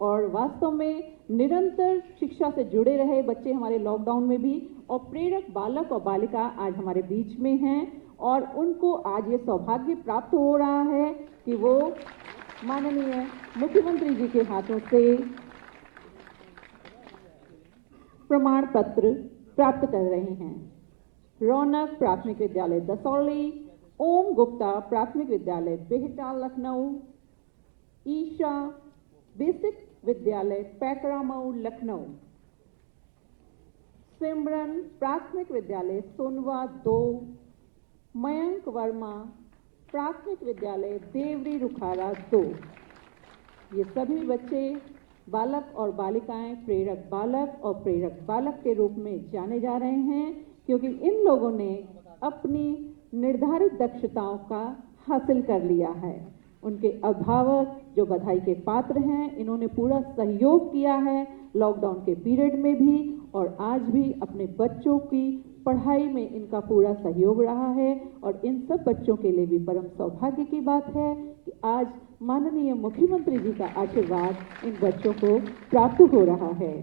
और वास्तव में निरंतर शिक्षा से जुड़े रहे बच्चे हमारे लॉकडाउन में भी, और प्रेरक बालक और बालिका आज हमारे बीच में हैं, और उनको आज ये सौभाग्य प्राप्त हो रहा है कि वो माननीय मुख्यमंत्री जी के हाथों से प्रमाण पत्र प्राप्त कर रहे हैं। रौनक प्राथमिक विद्यालय दसौली, ओम गुप्ता प्राथमिक विद्यालय बेहटा लखनऊ, ईशा बेसिक विद्यालय पैकरामऊ लखनऊ, सिमरन प्राथमिक विद्यालय सोनवा 2, मयंक वर्मा प्राथमिक विद्यालय देवरी रुखारा 2। ये सभी बच्चे बालक और बालिकाएं प्रेरक बालक और प्रेरक बालक के रूप में जाने जा रहे हैं, क्योंकि इन लोगों ने अपनी निर्धारित दक्षताओं का हासिल कर लिया है। उनके अभिभावक जो बधाई के पात्र हैं, इन्होंने पूरा सहयोग किया है लॉकडाउन के पीरियड में भी, और आज भी अपने बच्चों की पढ़ाई में इनका पूरा सहयोग रहा है। और इन सब बच्चों के लिए भी परम सौभाग्य की बात है कि आज माननीय मुख्यमंत्री जी का आशीर्वाद इन बच्चों को प्राप्त हो रहा है।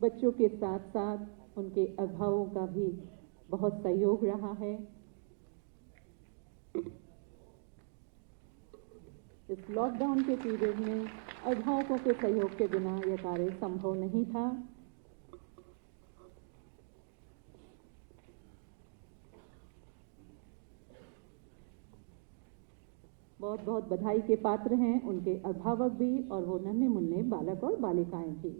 बच्चों के साथ साथ उनके अभिभावकों का भी बहुत सहयोग रहा है। इस लॉकडाउन के पीरियड में अभिभावकों के सहयोग के बिना यह कार्य संभव नहीं था। बहुत बहुत बधाई के पात्र हैं उनके अभिभावक भी, और वो नन्हे मुन्ने बालक और बालिकाएं भी।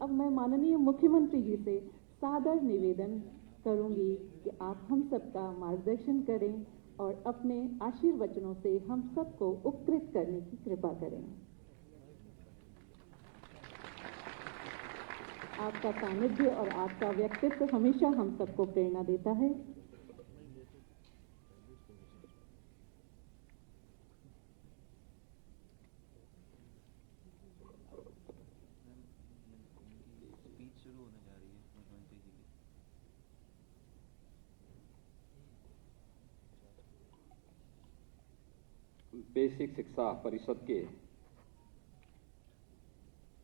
अब मैं माननीय मुख्यमंत्री जी से सादर निवेदन करूंगी कि आप हम सबका मार्गदर्शन करें और अपने आशीर्वचनों से हम सबको उपकृत करने की कृपा करें। आपका सानिध्य और आपका व्यक्तित्व हमेशा हम सबको प्रेरणा देता है। बेसिक शिक्षा परिषद के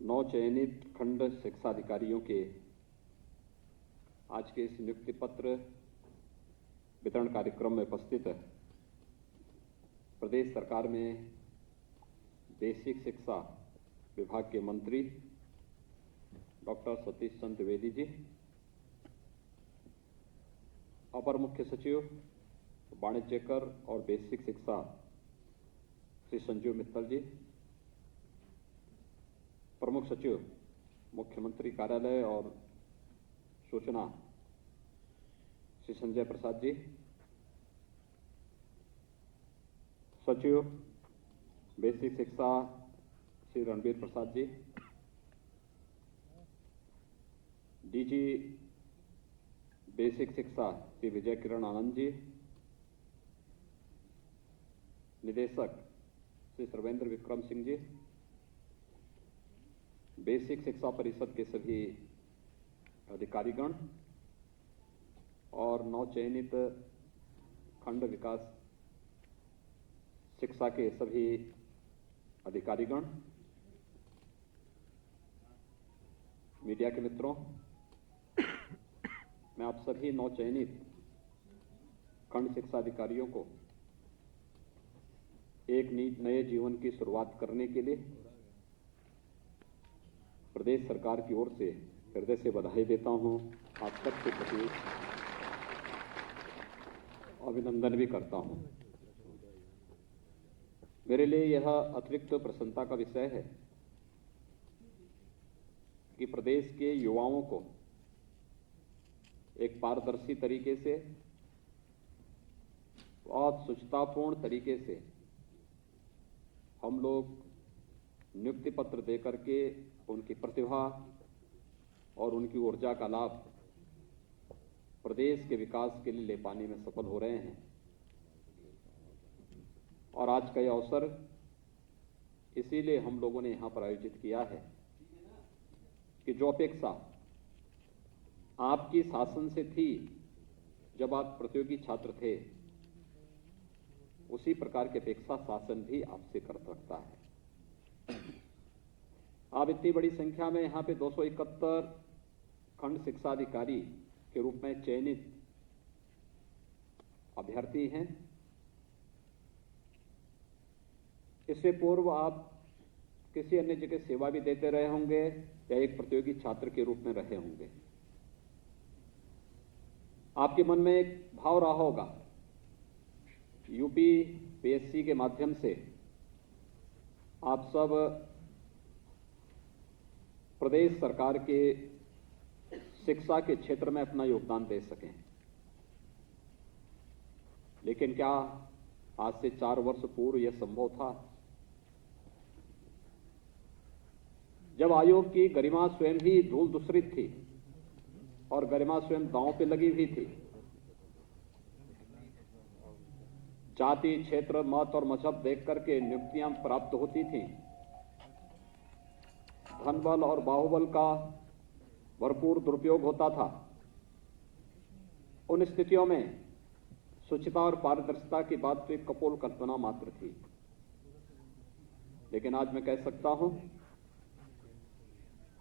9 चयनित खंड शिक्षा अधिकारियों के आज के इस नियुक्ति पत्र वितरण कार्यक्रम में उपस्थित प्रदेश सरकार में बेसिक शिक्षा विभाग के मंत्री डॉक्टर सतीश चंद्र द्विवेदी जी, अपर मुख्य सचिव वाणिज्य कर और बेसिक शिक्षा श्री संजीव मित्तल जी, प्रमुख सचिव मुख्यमंत्री कार्यालय और सूचना श्री संजय प्रसाद जी, सचिव बेसिक शिक्षा श्री रणबीर प्रसाद जी, डीजी बेसिक शिक्षा श्री विजय किरण आनंद जी, निदेशक श्री सर्वेंद्र विक्रम सिंह जी, बेसिक शिक्षा परिषद के सभी अधिकारीगण और नवचयनित खंड विकास शिक्षा के सभी अधिकारीगण, मीडिया के मित्रों, मैं आप सभी नवचयनित खंड शिक्षा अधिकारियों को एक नए जीवन की शुरुआत करने के लिए प्रदेश सरकार की ओर से हृदय से बधाई देता हूं। आप सबके प्रति अभिनंदन भी करता हूं। मेरे लिए यह अतिरिक्त प्रसन्नता का विषय है कि प्रदेश के युवाओं को एक पारदर्शी तरीके से, बहुत शुचितापूर्ण तरीके से हम लोग नियुक्ति पत्र देकर के उनकी प्रतिभा और उनकी ऊर्जा का लाभ प्रदेश के विकास के लिए ले पाने में सफल हो रहे हैं। और आज का यह अवसर इसीलिए हम लोगों ने यहां पर आयोजित किया है कि जो अपेक्षा आपकी शासन से थी जब आप प्रतियोगी छात्र थे, उसी प्रकार की अपेक्षा शासन भी आपसे कर सकता है। आप इतनी बड़ी संख्या में यहां पे 271 खंड शिक्षा अधिकारी के रूप में चयनित अभ्यर्थी हैं। इससे पूर्व आप किसी अन्य जगह सेवा भी देते रहे होंगे या एक प्रतियोगी छात्र के रूप में रहे होंगे। आपके मन में एक भाव रहा होगा, यूपी पीएससी के माध्यम से आप सब प्रदेश सरकार के शिक्षा के क्षेत्र में अपना योगदान दे सकें। लेकिन क्या आज से 4 वर्ष पूर्व यह संभव था? जब आयोग की गरिमा स्वयं ही धूल दूसरित थी और गरिमा स्वयं दांव पे लगी हुई थी, जाति, क्षेत्र, मत और मजहब देख करके नियुक्तियां प्राप्त होती थीं, धनबल और बाहुबल का भरपूर दुरुपयोग होता था, उन स्थितियों में शुचिता और पारदर्शिता की बात तो एक कपोल कल्पना मात्र थी। लेकिन आज मैं कह सकता हूं,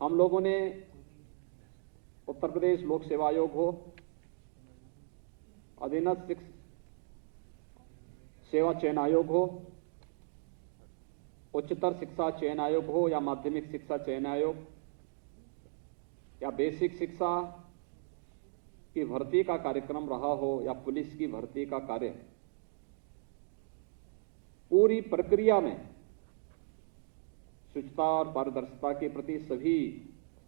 हम लोगों ने उत्तर प्रदेश लोक सेवा आयोग हो, अधीनस्थ सेवा चयन आयोग हो, उच्चतर शिक्षा चयन आयोग हो या माध्यमिक शिक्षा चयन आयोग या बेसिक शिक्षा की भर्ती का कार्यक्रम रहा हो या पुलिस की भर्ती का कार्य, पूरी प्रक्रिया में शुचिता और पारदर्शिता के प्रति सभी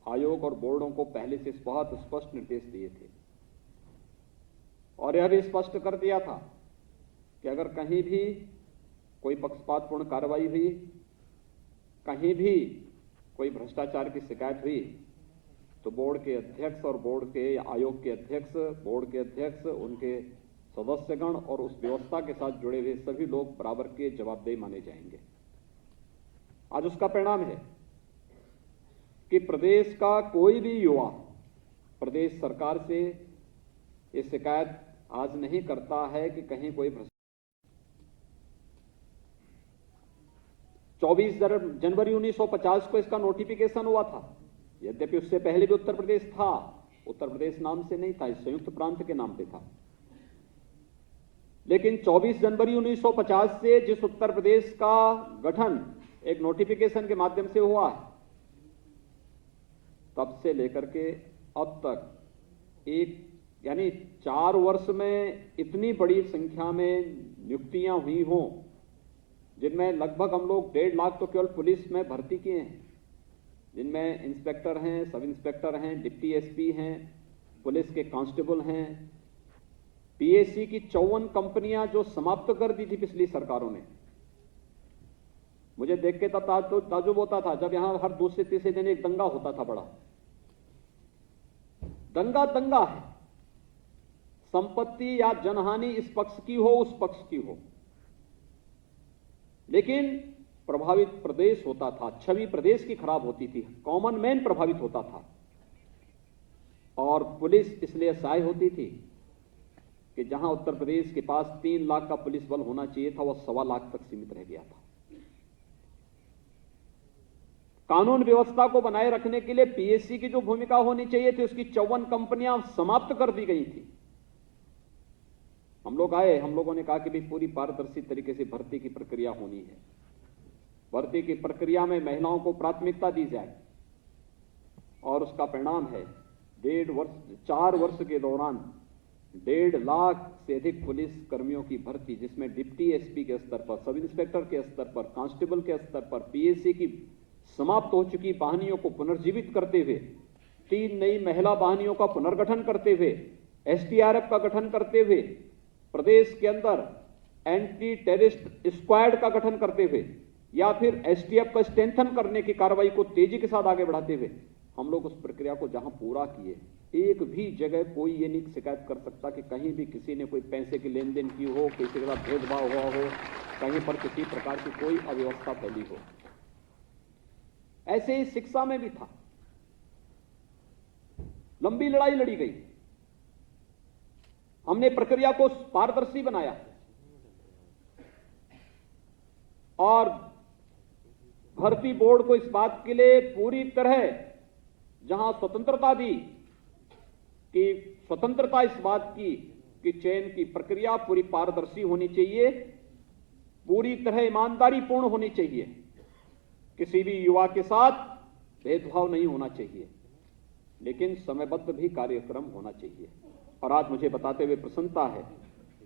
आयोग और बोर्डों को पहले से बहुत स्पष्ट निर्देश दिए थे और यह भी स्पष्ट कर दिया था कि अगर कहीं भी कोई पक्षपातपूर्ण कार्रवाई हुई, कहीं भी कोई भ्रष्टाचार की शिकायत हुई, तो बोर्ड के अध्यक्ष और बोर्ड के आयोग के अध्यक्ष, बोर्ड के अध्यक्ष, उनके सदस्यगण और उस व्यवस्था के साथ जुड़े हुए सभी लोग बराबर के जवाबदेह माने जाएंगे। आज उसका परिणाम है कि प्रदेश का कोई भी युवा प्रदेश सरकार से ये शिकायत आज नहीं करता है कि कहीं कोई 24 जनवरी 1950 को इसका नोटिफिकेशन हुआ था। यद्यपि उससे पहले भी उत्तर प्रदेश था, उत्तर प्रदेश नाम से नहीं था, इस संयुक्त प्रांत के नाम पे था। लेकिन 24 जनवरी 1950 से जिस उत्तर प्रदेश का गठन एक नोटिफिकेशन के माध्यम से हुआ है, तब से लेकर के अब तक यानी 4 वर्ष में इतनी बड़ी संख्या में नियुक्तियां हुई हों, जिनमें लगभग हम लोग 1.5 लाख तो केवल पुलिस में भर्ती किए हैं, जिनमें इंस्पेक्टर हैं, सब इंस्पेक्टर हैं, डिप्टी एसपी हैं, पुलिस के कांस्टेबल हैं। पीएससी की 54 कंपनियां जो समाप्त कर दी थी पिछली सरकारों ने, मुझे देख के तब ताजुब होता था जब यहां हर दूसरे तीसरे दिन एक दंगा होता था, बड़ा दंगा है। संपत्ति या जनहानि इस पक्ष की हो उस पक्ष की हो, लेकिन प्रभावित प्रदेश होता था, छवि प्रदेश की खराब होती थी, कॉमन मैन प्रभावित होता था। और पुलिस इसलिए सहाय होती थी कि जहां उत्तर प्रदेश के पास 3 लाख का पुलिस बल होना चाहिए था, वह 1.25 लाख तक सीमित रह गया था। कानून व्यवस्था को बनाए रखने के लिए पीएससी की जो भूमिका होनी चाहिए थी, उसकी 54 कंपनियां समाप्त कर दी गई थी। हम लोग आए, हम लोगों ने कहा कि भाई पूरी पारदर्शी तरीके से भर्ती की प्रक्रिया होनी है, भर्ती की प्रक्रिया में महिलाओं को प्राथमिकता दी जाए। और उसका परिणाम है 4 वर्ष के दौरान 1.5 लाख से अधिक पुलिस कर्मियों की भर्ती, जिसमें डिप्टी एसपी के स्तर पर, सब इंस्पेक्टर के स्तर पर, कांस्टेबल के स्तर पर, पीएससी की समाप्त हो चुकी वाहिनियों को पुनर्जीवित करते हुए, 3 नई महिला वाहिनियों का पुनर्गठन करते हुए, एसटीआरएफ का गठन करते हुए, प्रदेश के अंदर एंटी टेररिस्ट स्क्वाड का गठन करते हुए, या फिर एसटीएफ का स्ट्रेंथन करने की कार्रवाई को तेजी के साथ आगे बढ़ाते हुए हम लोग उस प्रक्रिया को जहां पूरा किए, एक भी जगह कोई ये नहीं शिकायत कर सकता कि कहीं भी किसी ने कोई पैसे की लेन देन की हो, किसी के साथ भेदभाव हुआ हो, कहीं पर किसी प्रकार की कोई अव्यवस्था फैली हो। ऐसे ही शिक्षा में भी था, लंबी लड़ाई लड़ी गई, हमने प्रक्रिया को पारदर्शी बनाया और भर्ती बोर्ड को इस बात के लिए पूरी तरह जहां स्वतंत्रता दी कि स्वतंत्रता इस बात की कि चयन की प्रक्रिया पूरी पारदर्शी होनी चाहिए, पूरी तरह ईमानदारी पूर्ण होनी चाहिए, किसी भी युवा के साथ भेदभाव नहीं होना चाहिए, लेकिन समयबद्ध भी कार्यक्रम होना चाहिए। और आज मुझे बताते हुए प्रसन्नता है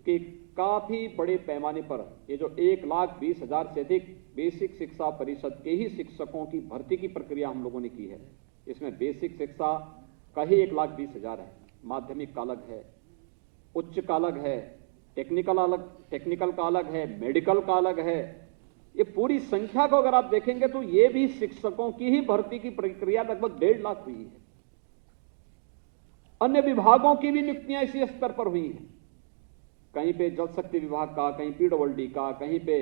कि काफी बड़े पैमाने पर ये जो 1,20,000 से अधिक बेसिक शिक्षा परिषद के ही शिक्षकों की भर्ती की प्रक्रिया हम लोगों ने की है। इसमें बेसिक शिक्षा का ही 1,20,000 है, माध्यमिक का अलग है, उच्च का अलग है, टेक्निकल का अलग है, मेडिकल का अलग है। ये पूरी संख्या को अगर आप देखेंगे तो ये भी शिक्षकों की ही भर्ती की प्रक्रिया लगभग 1.5 लाख हुई है। अन्य विभागों की भी नियुक्तियां इसी स्तर पर हुई हैं, कहीं पे जल शक्ति विभाग का, कहीं पीडब्ल्यूडी का, कहीं पे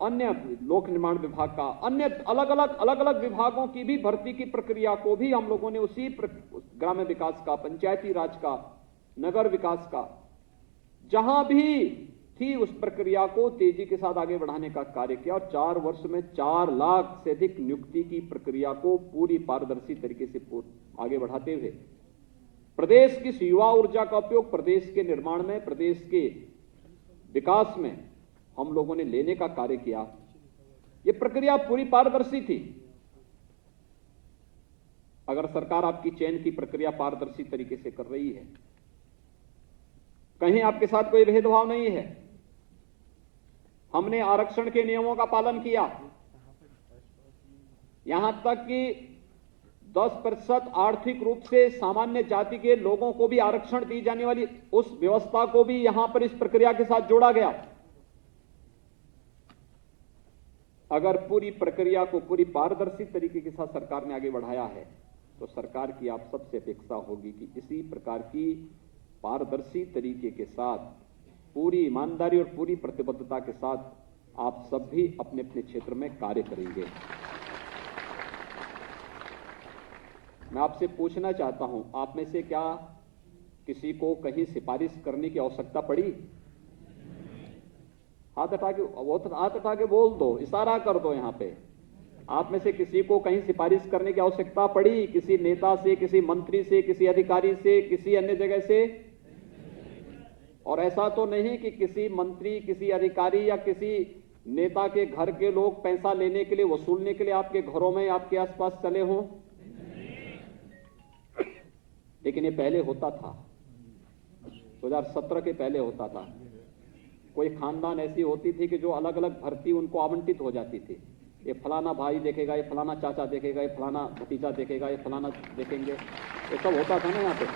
अन्य लोक निर्माण विभाग का, अन्य अलग अलग विभागों की भी भर्ती की प्रक्रिया को भी हम लोगों ने उसी ग्राम्य विकास का, पंचायती राज का, नगर विकास का, जहां भी थी उस प्रक्रिया को तेजी के साथ आगे बढ़ाने का कार्य किया। और 4 वर्ष में 4 लाख से अधिक नियुक्ति की प्रक्रिया को पूरी पारदर्शी तरीके से आगे बढ़ाते हुए प्रदेश की युवा ऊर्जा का उपयोग प्रदेश के निर्माण में, प्रदेश के विकास में हम लोगों ने लेने का कार्य किया। ये प्रक्रिया पूरी पारदर्शी थी। अगर सरकार आपकी चयन की प्रक्रिया पारदर्शी तरीके से कर रही है, कहीं आपके साथ कोई भेदभाव नहीं है, हमने आरक्षण के नियमों का पालन किया, यहां तक कि 10% आर्थिक रूप से सामान्य जाति के लोगों को भी आरक्षण दी जाने वाली उस व्यवस्था को भी यहां पर इस प्रक्रिया के साथ जोड़ा गया। अगर पूरी प्रक्रिया को पूरी पारदर्शी तरीके के साथ सरकार ने आगे बढ़ाया है, तो सरकार की आप सबसे अपेक्षा होगी कि इसी प्रकार की पारदर्शी तरीके के साथ, पूरी ईमानदारी और पूरी प्रतिबद्धता के साथ आप सब भी अपने अपने क्षेत्र में कार्य करेंगे। मैं आपसे पूछना चाहता हूं, आप में से क्या किसी को कहीं सिफारिश करने की आवश्यकता पड़ी? हाथ उठा के बोल दो, इशारा कर दो। यहां पे आप में से किसी को कहीं सिफारिश करने की आवश्यकता पड़ी? किसी नेता से, किसी मंत्री से, किसी अधिकारी से, किसी अन्य जगह से? और ऐसा तो नहीं कि किसी मंत्री, किसी अधिकारी या किसी नेता के घर के लोग पैसा लेने के लिए, वसूलने के लिए आपके घरों में, आपके आसपास चले हों, लेकिन ये पहले होता था। 2017 के पहले होता था। कोई खानदान ऐसी होती थी कि जो अलग अलग भर्ती उनको आवंटित हो जाती थी। ये फलाना भाई देखेगा, ये फलाना चाचा देखेगा, ये फलाना भतीजा देखेगा, ये फलाना देखेंगे, ये सब होता था ना यहाँ पे।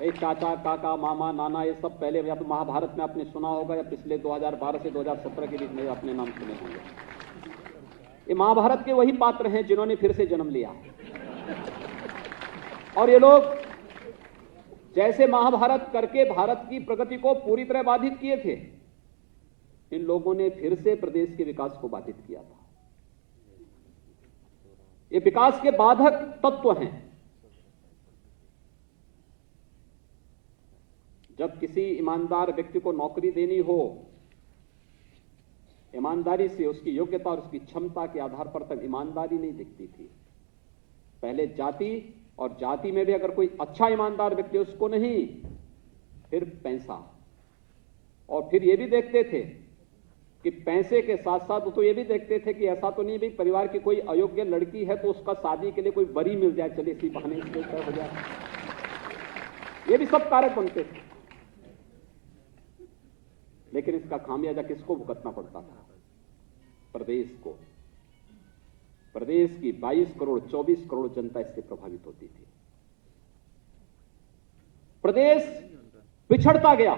ये चाचा, काका, मामा, नाना, ये सब पहले या तो महाभारत में आपने सुना होगा या पिछले 2012 से 2017 के बीच में अपने नाम सुने होंगे। ये महाभारत के वही पात्र हैं जिन्होंने फिर से जन्म लिया। और ये लोग जैसे महाभारत करके भारत की प्रगति को पूरी तरह बाधित किए थे, इन लोगों ने फिर से प्रदेश के विकास को बाधित किया था। ये विकास के बाधक तत्व हैं। जब किसी ईमानदार व्यक्ति को नौकरी देनी हो, ईमानदारी से उसकी योग्यता और उसकी क्षमता के आधार पर तक ईमानदारी नहीं दिखती थी। पहले जाति, और जाति में भी अगर कोई अच्छा ईमानदार व्यक्ति उसको नहीं, फिर पैसा, और फिर ये भी देखते थे कि पैसे के साथ साथ तो ये भी देखते थे कि ऐसा तो नहीं भी परिवार की कोई अयोग्य लड़की है तो उसका शादी के लिए कोई बरी मिल जाए, चले इसी बहाने इसके तय हो जाए। ये भी सब कारक बनते थे, लेकिन इसका खामियाजा किसको भुगतना पड़ता था? प्रदेश को। प्रदेश की 22 करोड़ 24 करोड़ जनता इससे प्रभावित होती थी। प्रदेश पिछड़ता गया।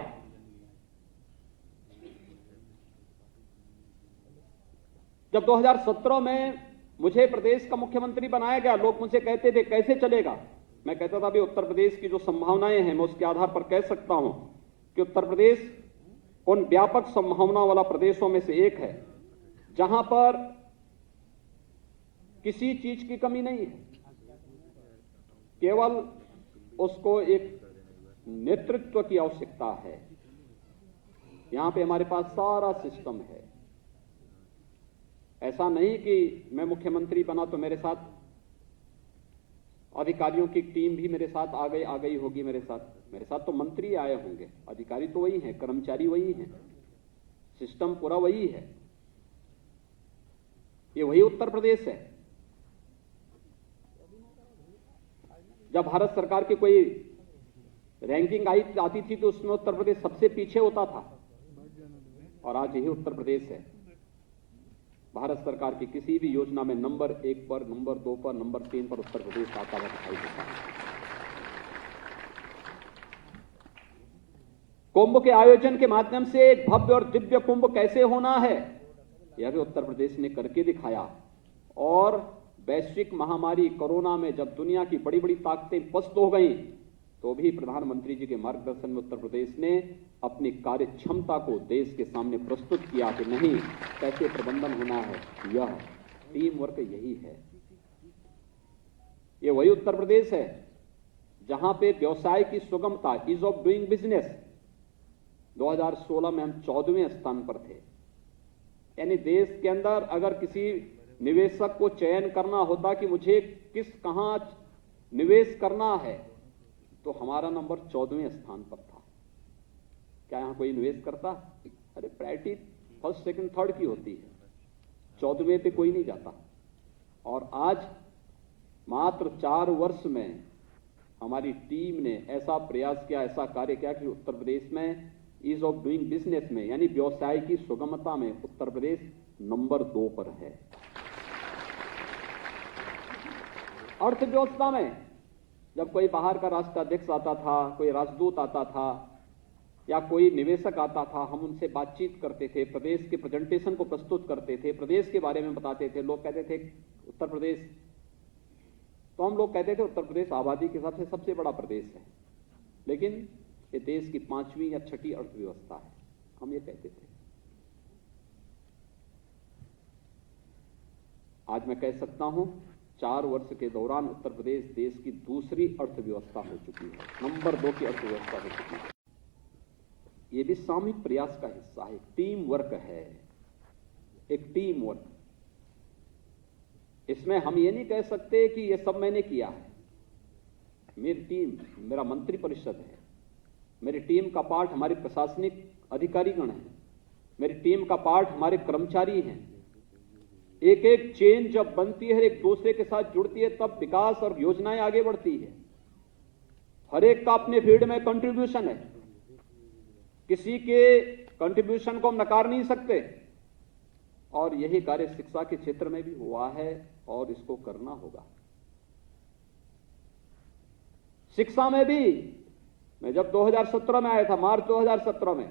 जब 2017 में मुझे प्रदेश का मुख्यमंत्री बनाया गया, लोग मुझसे कहते थे कैसे चलेगा। मैं कहता था भी उत्तर प्रदेश की जो संभावनाएं हैं मैं उसके आधार पर कह सकता हूं कि उत्तर प्रदेश उन व्यापक संभावना वाला प्रदेशों में से एक है जहां पर किसी चीज की कमी नहीं है। केवल उसको एक नेतृत्व की आवश्यकता है। यहां पे हमारे पास सारा सिस्टम है। ऐसा नहीं कि मैं मुख्यमंत्री बना तो मेरे साथ अधिकारियों की टीम भी मेरे साथ आ गई होगी। मेरे साथ तो मंत्री आए होंगे, अधिकारी तो वही हैं, कर्मचारी वही हैं, सिस्टम पूरा वही है। ये वही उत्तर प्रदेश है। जब भारत सरकार की कोई रैंकिंग आती थी तो उसमें उत्तर प्रदेश सबसे पीछे होता था, और आज यही उत्तर प्रदेश है। भारत सरकार की किसी भी योजना में नंबर 1 पर, नंबर 2 पर, नंबर 3 पर उत्तर प्रदेश आता हुआ दिखाई देता है। कुंभ के आयोजन के माध्यम से एक भव्य और दिव्य कुंभ कैसे होना है, यह भी उत्तर प्रदेश ने करके दिखाया। और वैश्विक महामारी कोरोना में जब दुनिया की बड़ी बड़ी ताकतें पस्त हो गईं, तो भी प्रधानमंत्री जी के मार्गदर्शन में उत्तर प्रदेश ने अपनी कार्य क्षमता को देश के सामने प्रस्तुत किया कि नहीं, कैसे प्रबंधन होना है। यह टीम वर्क यही है। ये वही उत्तर प्रदेश है जहां पे व्यवसाय की सुगमता, ईज ऑफ डूइंग बिजनेस, 2016 में हम 14वें स्थान पर थे। यानी देश के अंदर अगर किसी निवेशक को चयन करना होता कि मुझे कहां निवेश करना है, तो हमारा नंबर 14वें स्थान पर था। क्या यहां कोई निवेश करता? अरे प्रायोरिटी फर्स्ट, सेकंड, थर्ड की होती है, 14वें पे कोई नहीं जाता। और आज मात्र 4 वर्ष में हमारी टीम ने ऐसा प्रयास किया, ऐसा कार्य किया कि उत्तर प्रदेश में ईज ऑफ डूइंग बिजनेस में, यानी व्यवसाय की सुगमता में उत्तर प्रदेश नंबर 2 पर है। अर्थव्यवस्था में जब कोई बाहर का राष्ट्राध्यक्ष आता था, कोई राजदूत आता था या कोई निवेशक आता था, हम उनसे बातचीत करते थे, प्रदेश के प्रेजेंटेशन को प्रस्तुत करते थे, प्रदेश के बारे में बताते थे। लोग कहते थे उत्तर प्रदेश, तो हम लोग कहते थे उत्तर प्रदेश आबादी के हिसाब से सबसे बड़ा प्रदेश है, लेकिन ये देश की 5वीं या 6ठी अर्थव्यवस्था है, हम ये कहते थे। आज मैं कह सकता हूं 4 वर्ष के दौरान उत्तर प्रदेश देश की दूसरी अर्थव्यवस्था हो चुकी है, नंबर 2 की अर्थव्यवस्था हो चुकी है। ये भी सामूहिक प्रयास का हिस्सा है, टीम वर्क है, एक टीम वर्क। इसमें हम ये नहीं कह सकते कि ये सब मैंने किया है। मेरी टीम, मेरा मंत्री परिषद है, मेरी टीम का पार्ट हमारे प्रशासनिक अधिकारीगण हैं, मेरी टीम का पार्ट हमारे कर्मचारी हैं। एक एक चेन जब बनती है, एक दूसरे के साथ जुड़ती है, तब विकास और योजनाएं आगे बढ़ती है। हर एक का अपने फील्ड में कंट्रीब्यूशन है, किसी के कंट्रीब्यूशन को हम नकार नहीं सकते, और यही कार्य शिक्षा के क्षेत्र में भी हुआ है और इसको करना होगा। शिक्षा में भी मैं जब 2017 में आया था, मार्च 2017 में,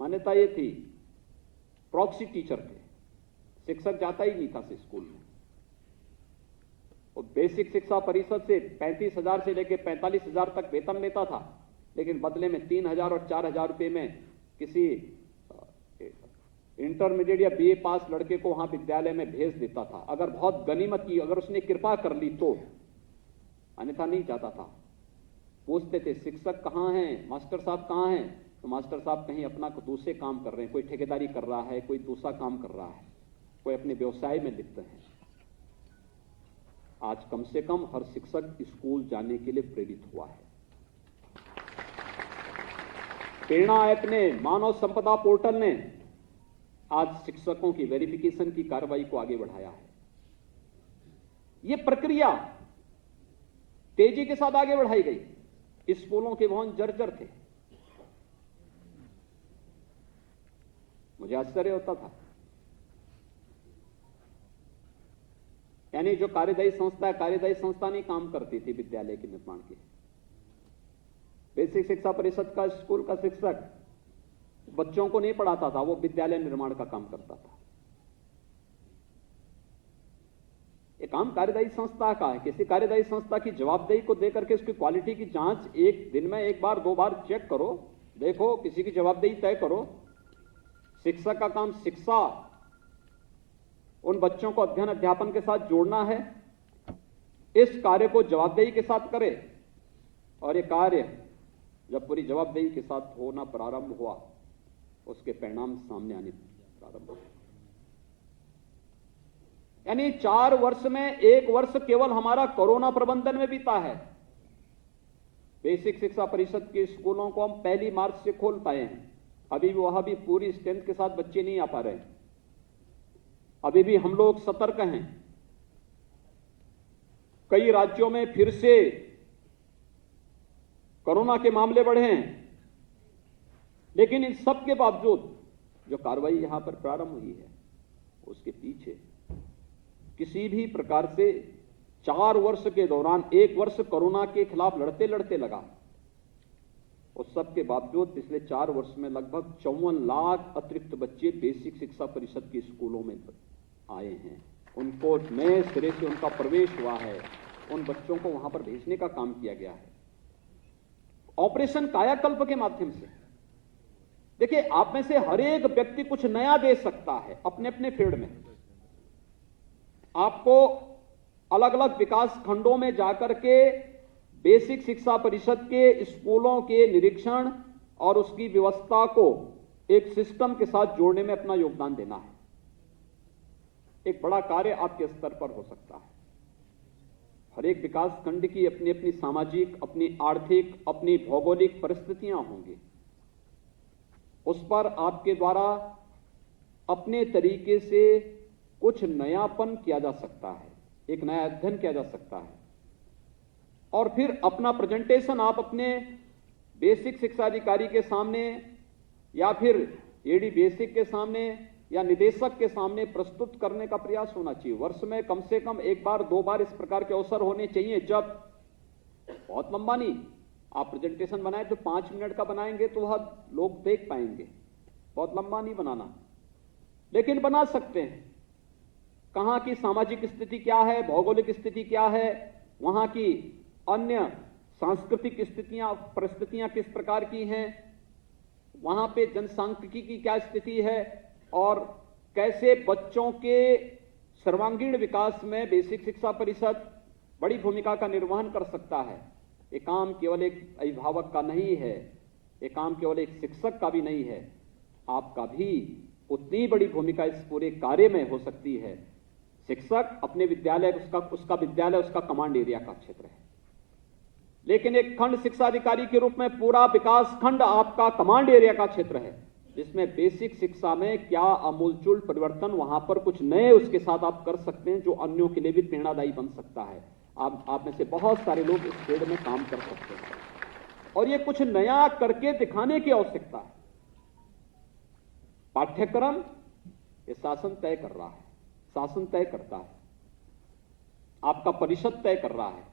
मान्यता ये थी प्रॉक्सी टीचर थे, शिक्षक जाता ही नहीं था स्कूल में। और बेसिक शिक्षा परिषद से 35,000 से लेकर 45,000 तक वेतन लेता था, लेकिन बदले में 3,000 और 4,000 रुपए में किसी इंटरमीडिएट या बीए पास लड़के को वहां विद्यालय में भेज देता था। अगर बहुत गनीमत की, अगर उसने कृपा कर ली तो, अन्यथा नहीं जाता था। पूछते थे शिक्षक कहाँ हैं, मास्टर साहब कहाँ हैं, तो मास्टर साहब कहीं अपना दूसरे काम कर रहे हैं, कोई ठेकेदारी कर रहा है, कोई दूसरा काम कर रहा है, कोई अपने व्यवसाय में लिप्त है। आज कम से कम हर शिक्षक स्कूल जाने के लिए प्रेरित हुआ है। प्रेरणा ऐप ने, मानव संपदा पोर्टल ने आज शिक्षकों की वेरिफिकेशन की कार्रवाई को आगे बढ़ाया है। यह प्रक्रिया तेजी के साथ आगे बढ़ाई गई। स्कूलों के भवन जर्जर थे, मुझे आश्चर्य होता था। यानी जो कार्यदायी संस्था है, कार्यदायी संस्था नहीं काम करती थी विद्यालय के निर्माण की। बेसिक शिक्षा परिषद का स्कूल का शिक्षक बच्चों को नहीं पढ़ाता था, वो विद्यालय निर्माण का काम करता था। ये काम कार्यदायी संस्था का है। किसी कार्यदायी संस्था की जवाबदेही को देकर के उसकी क्वालिटी की जांच एक दिन में एक बार दो बार चेक करो, देखो, किसी की जवाबदेही तय करो। शिक्षक का काम शिक्षा, उन बच्चों को अध्ययन अध्यापन के साथ जोड़ना है। इस कार्य को जवाबदेही के साथ करे, और ये कार्य जब पूरी जवाबदेही के साथ होना प्रारंभ हुआ, उसके परिणाम सामने आने प्रारंभ हुए। यानी 4 वर्ष में 1 वर्ष केवल हमारा कोरोना प्रबंधन में बीता है। बेसिक शिक्षा परिषद के स्कूलों को हम 1 मार्च से खोल पाए हैं। अभी वहां भी पूरी स्ट्रेंथ के साथ बच्चे नहीं आ पा रहे हैं। अभी भी हम लोग सतर्क हैं। कई राज्यों में फिर से कोरोना के मामले बढ़े हैं, लेकिन इन सब के बावजूद जो कार्रवाई यहां पर प्रारंभ हुई है, उसके पीछे किसी भी प्रकार से 4 वर्ष के दौरान 1 वर्ष कोरोना के खिलाफ लड़ते लड़ते लगा। उस सब के बावजूद पिछले 4 वर्ष में लगभग 54 लाख अतिरिक्त बच्चे बेसिक शिक्षा परिषद के स्कूलों में आए हैं। उनको नए सिरे से उनका प्रवेश हुआ है, उन बच्चों को वहां पर भेजने का काम किया गया है ऑपरेशन कायाकल्प के माध्यम से। देखिए, आप में से हर एक व्यक्ति कुछ नया दे सकता है अपने अपने फील्ड में। आपको अलग अलग विकास खंडों में जाकर के बेसिक शिक्षा परिषद के स्कूलों के निरीक्षण और उसकी व्यवस्था को एक सिस्टम के साथ जोड़ने में अपना योगदान देना है। एक बड़ा कार्य आपके स्तर पर हो सकता है। हर एक विकास खंड की अपनी अपनी सामाजिक, अपनी आर्थिक, अपनी भौगोलिक परिस्थितियां होंगी। उस पर आपके द्वारा अपने तरीके से कुछ नयापन किया जा सकता है, एक नया अध्ययन किया जा सकता है, और फिर अपना प्रेजेंटेशन आप अपने बेसिक शिक्षा अधिकारी के सामने या फिर एडी बेसिक के सामने या निदेशक के सामने प्रस्तुत करने का प्रयास होना चाहिए। वर्ष में कम से कम 1 बार 2 बार इस प्रकार के अवसर होने चाहिए, जब बहुत लंबा नहीं, आप प्रेजेंटेशन बनाए तो 5 मिनट का बनाएंगे तो वह लोग देख पाएंगे। बहुत लंबा नहीं बनाना, लेकिन बना सकते हैं। कहां की सामाजिक स्थिति क्या है, भौगोलिक स्थिति क्या है, वहां की अन्य सांस्कृतिक स्थितियां, परिस्थितियां किस प्रकार की हैं, वहां पे जनसांख्यिकी की क्या स्थिति है, और कैसे बच्चों के सर्वांगीण विकास में बेसिक शिक्षा परिषद बड़ी भूमिका का निर्वहन कर सकता है। ये काम केवल एक अभिभावक का नहीं है, ये काम केवल एक शिक्षक का भी नहीं है, आपका भी उतनी बड़ी भूमिका इस पूरे कार्य में हो सकती है। शिक्षक अपने विद्यालय, उसका विद्यालय उसका कमांड एरिया का क्षेत्र है। लेकिन एक खंड शिक्षा अधिकारी के रूप में पूरा विकास खंड आपका कमांड एरिया का क्षेत्र है, जिसमें बेसिक शिक्षा में क्या आमूलचूल परिवर्तन, वहां पर कुछ नए उसके साथ आप कर सकते हैं जो अन्यों के लिए भी प्रेरणादायी बन सकता है। आप में से बहुत सारे लोग इस फील्ड में काम कर सकते हैं और ये कुछ नया करके दिखाने की आवश्यकता है। पाठ्यक्रम ये शासन तय कर रहा है, शासन तय करता है, आपका परिषद तय कर रहा है,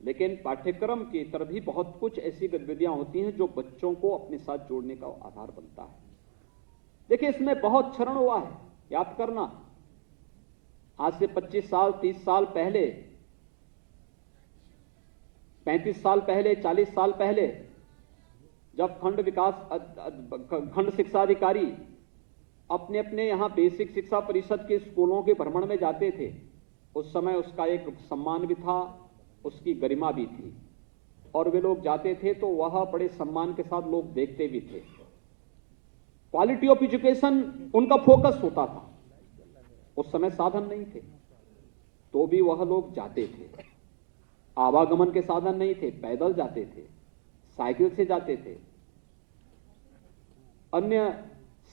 लेकिन पाठ्यक्रम की तरह भी बहुत कुछ ऐसी गतिविधियां होती हैं जो बच्चों को अपने साथ जोड़ने का आधार बनता है। देखिए, इसमें बहुत क्षरण हुआ है, याद करना, आज से 25 साल 30 साल पहले, 35 साल पहले, 40 साल पहले जब खंड शिक्षा अधिकारी अपने अपने यहां बेसिक शिक्षा परिषद के स्कूलों के भ्रमण में जाते थे, उस समय उसका एक सम्मान भी था, उसकी गरिमा भी थी, और वे लोग जाते थे तो वह बड़े सम्मान के साथ लोग देखते भी थे। क्वालिटी ऑफ एजुकेशन उनका फोकस होता था। उस समय साधन नहीं थे तो भी वह लोग जाते थे, आवागमन के साधन नहीं थे, पैदल जाते थे, साइकिल से जाते थे, अन्य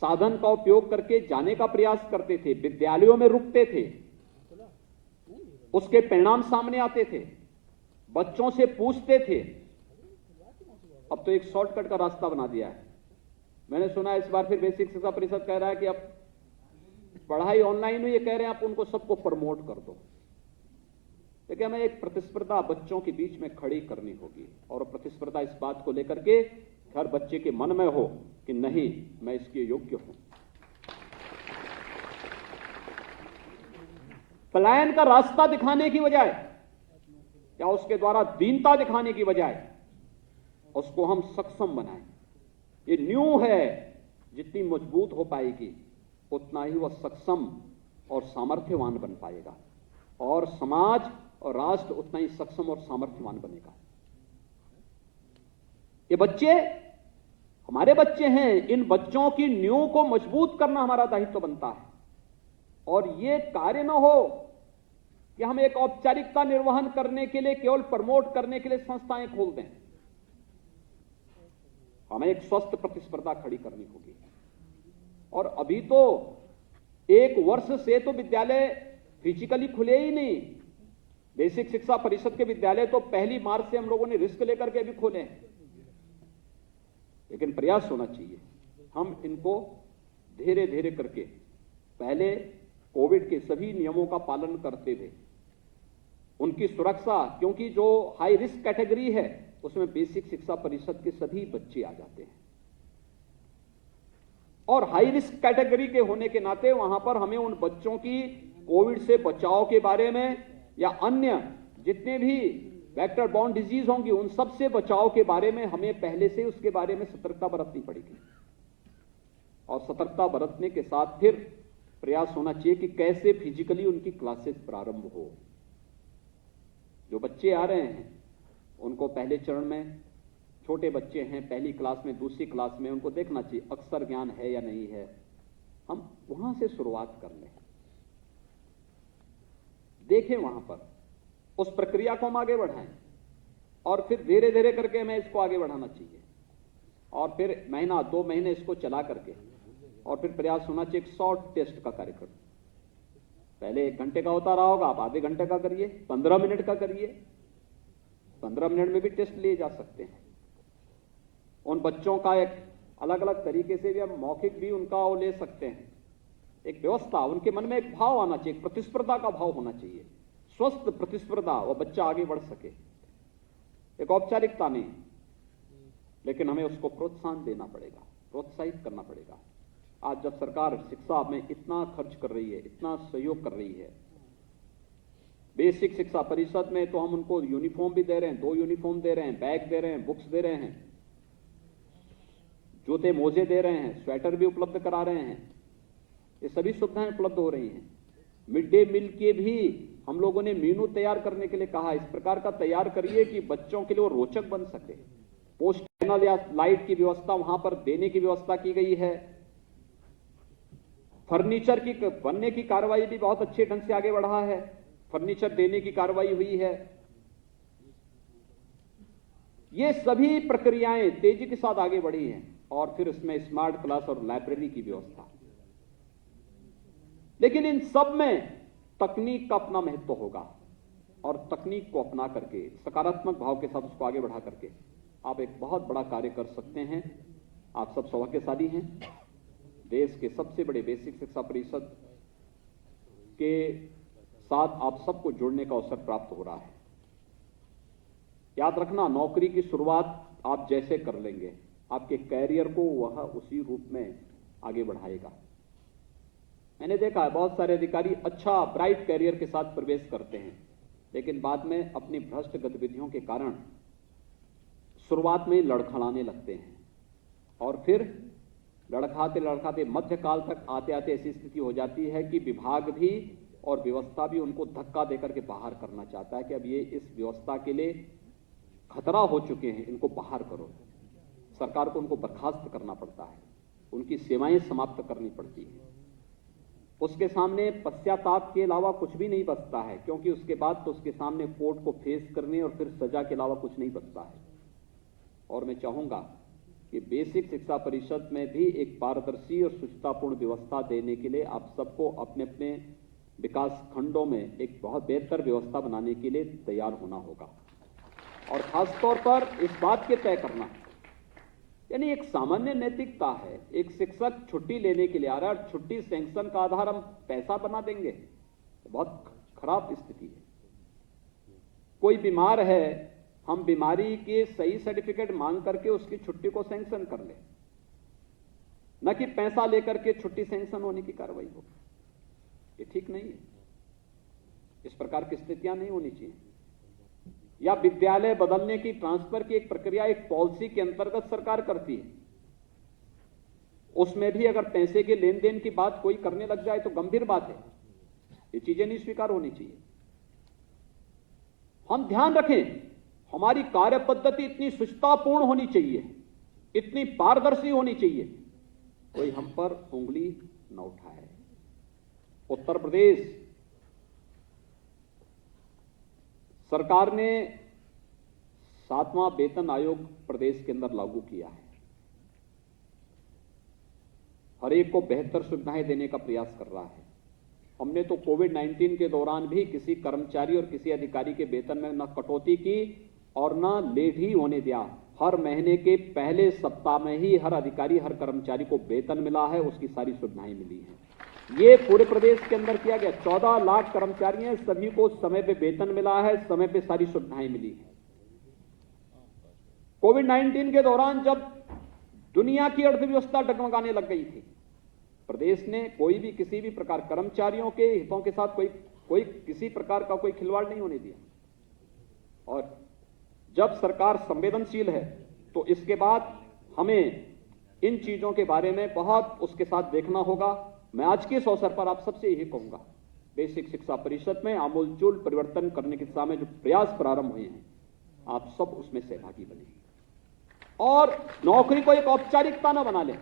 साधन का उपयोग करके जाने का प्रयास करते थे, विद्यालयों में रुकते थे, उसके परिणाम सामने आते थे, बच्चों से पूछते थे। अब तो एक शॉर्टकट का रास्ता बना दिया है। मैंने सुना इस बार फिर बेसिक शिक्षा परिषद कह रहा है कि अब पढ़ाई ऑनलाइन हुई, ये कह रहे हैं आप उनको सबको प्रमोट कर दो। देखिए, हमें एक प्रतिस्पर्धा बच्चों के बीच में खड़ी करनी होगी, और प्रतिस्पर्धा इस बात को लेकर के हर बच्चे के मन में हो कि नहीं, मैं इसके योग्य हूं। पलायन का रास्ता दिखाने की बजाय या उसके द्वारा दीनता दिखाने की बजाय उसको हम सक्षम बनाएं। ये न्यू है, जितनी मजबूत हो पाएगी उतना ही वह सक्षम और सामर्थ्यवान बन पाएगा, और समाज और राष्ट्र उतना ही सक्षम और सामर्थ्यवान बनेगा। ये बच्चे हमारे बच्चे हैं, इन बच्चों की नींव को मजबूत करना हमारा दायित्व बनता है, और ये कार्य न हो कि हम एक औपचारिकता निर्वहन करने के लिए, केवल प्रमोट करने के लिए संस्थाएं खोल दें। हमें एक स्वस्थ प्रतिस्पर्धा खड़ी करनी होगी। और अभी तो एक वर्ष से तो विद्यालय फिजिकली खुले ही नहीं। बेसिक शिक्षा परिषद के विद्यालय तो 1 मार्च से हम लोगों ने रिस्क लेकर के अभी खोले हैं, लेकिन प्रयास होना चाहिए। हम इनको धीरे धीरे करके, पहले कोविड के सभी नियमों का पालन करते थे, उनकी सुरक्षा, क्योंकि जो हाई रिस्क कैटेगरी है उसमें बेसिक शिक्षा परिषद के सभी बच्चे आ जाते हैं, और हाई रिस्क कैटेगरी के होने के नाते वहां पर हमें उन बच्चों की कोविड से बचाव के बारे में या अन्य जितने भी वेक्टर बॉर्न डिजीज होंगी उन सब से बचाव के बारे में हमें पहले से उसके बारे में सतर्कता बरतनी पड़ेगी, और सतर्कता बरतने के साथ फिर प्रयास होना चाहिए कि कैसे फिजिकली उनकी क्लासेस प्रारंभ हो। जो बच्चे आ रहे हैं उनको पहले चरण में, छोटे बच्चे हैं, पहली क्लास में, दूसरी क्लास में, उनको देखना चाहिए अक्षर ज्ञान है या नहीं है। हम वहां से शुरुआत कर लें, देखें वहां पर, उस प्रक्रिया को हम आगे बढ़ाएं, और फिर धीरे धीरे करके हमें इसको आगे बढ़ाना चाहिए, और फिर महीना 2 महीने इसको चला करके, और फिर प्रयास होना चाहिए एक शॉर्ट टेस्ट का कार्यक्रम। पहले 1 घंटे का होता रहा होगा, आप आधे घंटे का करिए, 15 मिनट का करिए, 15 मिनट में भी टेस्ट लिए जा सकते हैं। उन बच्चों का एक अलग अलग तरीके से भी हम मौखिक भी उनका वो ले सकते हैं। एक व्यवस्था, उनके मन में एक भाव आना चाहिए, प्रतिस्पर्धा का भाव होना चाहिए, स्वस्थ प्रतिस्पर्धा, वो बच्चा आगे बढ़ सके। एक औपचारिकता नहीं, लेकिन हमें उसको प्रोत्साहन देना पड़ेगा, प्रोत्साहित करना पड़ेगा। आज जब सरकार शिक्षा में इतना खर्च कर रही है, इतना सहयोग कर रही है, बेसिक शिक्षा परिषद में तो हम उनको यूनिफॉर्म भी दे रहे हैं, 2 यूनिफॉर्म दे रहे हैं, बैग दे रहे हैं, बुक्स दे रहे हैं, जूते मोजे दे रहे हैं, स्वेटर भी उपलब्ध करा रहे हैं, ये सभी सुविधाएं उपलब्ध हो रही हैं। मिड डे मील के भी हम लोगों ने मेनू तैयार करने के लिए कहा, इस प्रकार का तैयार करिए कि बच्चों के लिए वो रोचक बन सके। पोस्ट पैनल या लाइट की व्यवस्था वहां पर देने की व्यवस्था की गई है। फर्नीचर की बनने की कार्रवाई भी बहुत अच्छे ढंग से आगे बढ़ा है, फर्नीचर देने की कार्रवाई हुई है। ये सभी प्रक्रियाएं तेजी के साथ आगे बढ़ी हैं। और फिर इसमें स्मार्ट क्लास और लाइब्रेरी की व्यवस्था। लेकिन इन सब में तकनीक का अपना महत्व होगा और तकनीक को अपना करके सकारात्मक भाव के साथ उसको आगे बढ़ा करके आप एक बहुत बड़ा कार्य कर सकते हैं। आप सब सौभाग्यशाली हैं। देश के सबसे बड़े बेसिक शिक्षा परिषद के साथ आप सबको जुड़ने का अवसर प्राप्त हो रहा है। याद रखना, नौकरी की शुरुआत आप जैसे कर लेंगे, आपके कैरियर को वह उसी रूप में आगे बढ़ाएगा। मैंने देखा है बहुत सारे अधिकारी अच्छा ब्राइट कैरियर के साथ प्रवेश करते हैं, लेकिन बाद में अपनी भ्रष्ट गतिविधियों के कारण शुरुआत में लड़खड़ाने लगते हैं और फिर लड़खाते लड़खाते मध्यकाल तक आते आते ऐसी स्थिति हो जाती है कि विभाग भी और व्यवस्था भी उनको धक्का देकर के बाहर करना चाहता है कि अब ये इस व्यवस्था के लिए खतरा हो चुके हैं, इनको बाहर करो। सरकार को उनको बर्खास्त करना पड़ता है, उनकी सेवाएं समाप्त करनी पड़ती है। उसके सामने पश्चाताप के अलावा कुछ भी नहीं बचता है, क्योंकि उसके बाद तो उसके सामने कोर्ट को फेस करने और फिर सजा के अलावा कुछ नहीं बचता है। और मैं चाहूंगा कि बेसिक शिक्षा परिषद में भी एक पारदर्शी और सुचितापूर्ण व्यवस्था देने के लिए आप सबको अपने अपने विकास खंडों में एक बहुत बेहतर व्यवस्था बनाने के लिए तैयार होना होगा। और खासतौर पर इस बात के तय करना, यानी एक सामान्य नैतिकता है, एक शिक्षक छुट्टी लेने के लिए आ रहा है और छुट्टी सैंक्शन का आधार हम पैसा बना देंगे, तो बहुत खराब स्थिति है। कोई बीमार है, हम बीमारी के सही सर्टिफिकेट मांग करके उसकी छुट्टी को सैंक्शन कर ले, न कि पैसा लेकर के छुट्टी सैंक्शन होने की कार्रवाई हो। ये ठीक नहीं है। इस प्रकार की स्थितियां नहीं होनी चाहिए। या विद्यालय बदलने की, ट्रांसफर की एक प्रक्रिया एक पॉलिसी के अंतर्गत सरकार करती है, उसमें भी अगर पैसे के लेन देन की बात कोई करने लग जाए तो गंभीर बात है। ये चीजें नहीं स्वीकार होनी चाहिए। हम ध्यान रखें, हमारी कार्य पद्धति इतनी सुचितापूर्ण होनी चाहिए, इतनी पारदर्शी होनी चाहिए, कोई हम पर उंगली न उठाए। उत्तर प्रदेश सरकार ने 7वां वेतन आयोग प्रदेश के अंदर लागू किया है। हर एक को बेहतर सुविधाएं देने का प्रयास कर रहा है। हमने तो कोविड-19 के दौरान भी किसी कर्मचारी और किसी अधिकारी के वेतन में न कटौती की और न लेट ही होने दिया। हर महीने के पहले सप्ताह में ही हर अधिकारी, हर कर्मचारी को वेतन मिला है, उसकी सारी सुविधाएं मिली हैं। ये पूरे प्रदेश के अंदर किया गया। 14 लाख कर्मचारी हैं, सभी को समय पे वेतन मिला है, समय पे सारी सुविधाएं मिली है। कोविड-19 के दौरान जब दुनिया की अर्थव्यवस्था डगमगाने लग गई थी, प्रदेश ने कोई भी किसी भी प्रकार कर्मचारियों के हितों के साथ कोई किसी प्रकार का कोई खिलवाड़ नहीं होने दिया। और जब सरकार संवेदनशील है तो इसके बाद हमें इन चीजों के बारे में बहुत उसके साथ देखना होगा। मैं आज के इस अवसर पर आप सबसे यही कहूंगा, बेसिक शिक्षा परिषद में आमूलचूल परिवर्तन करने की दिशा में जो प्रयास प्रारंभ हुए हैं, आप सब उसमें सहभागी बने और नौकरी को एक औपचारिकता न बना लें।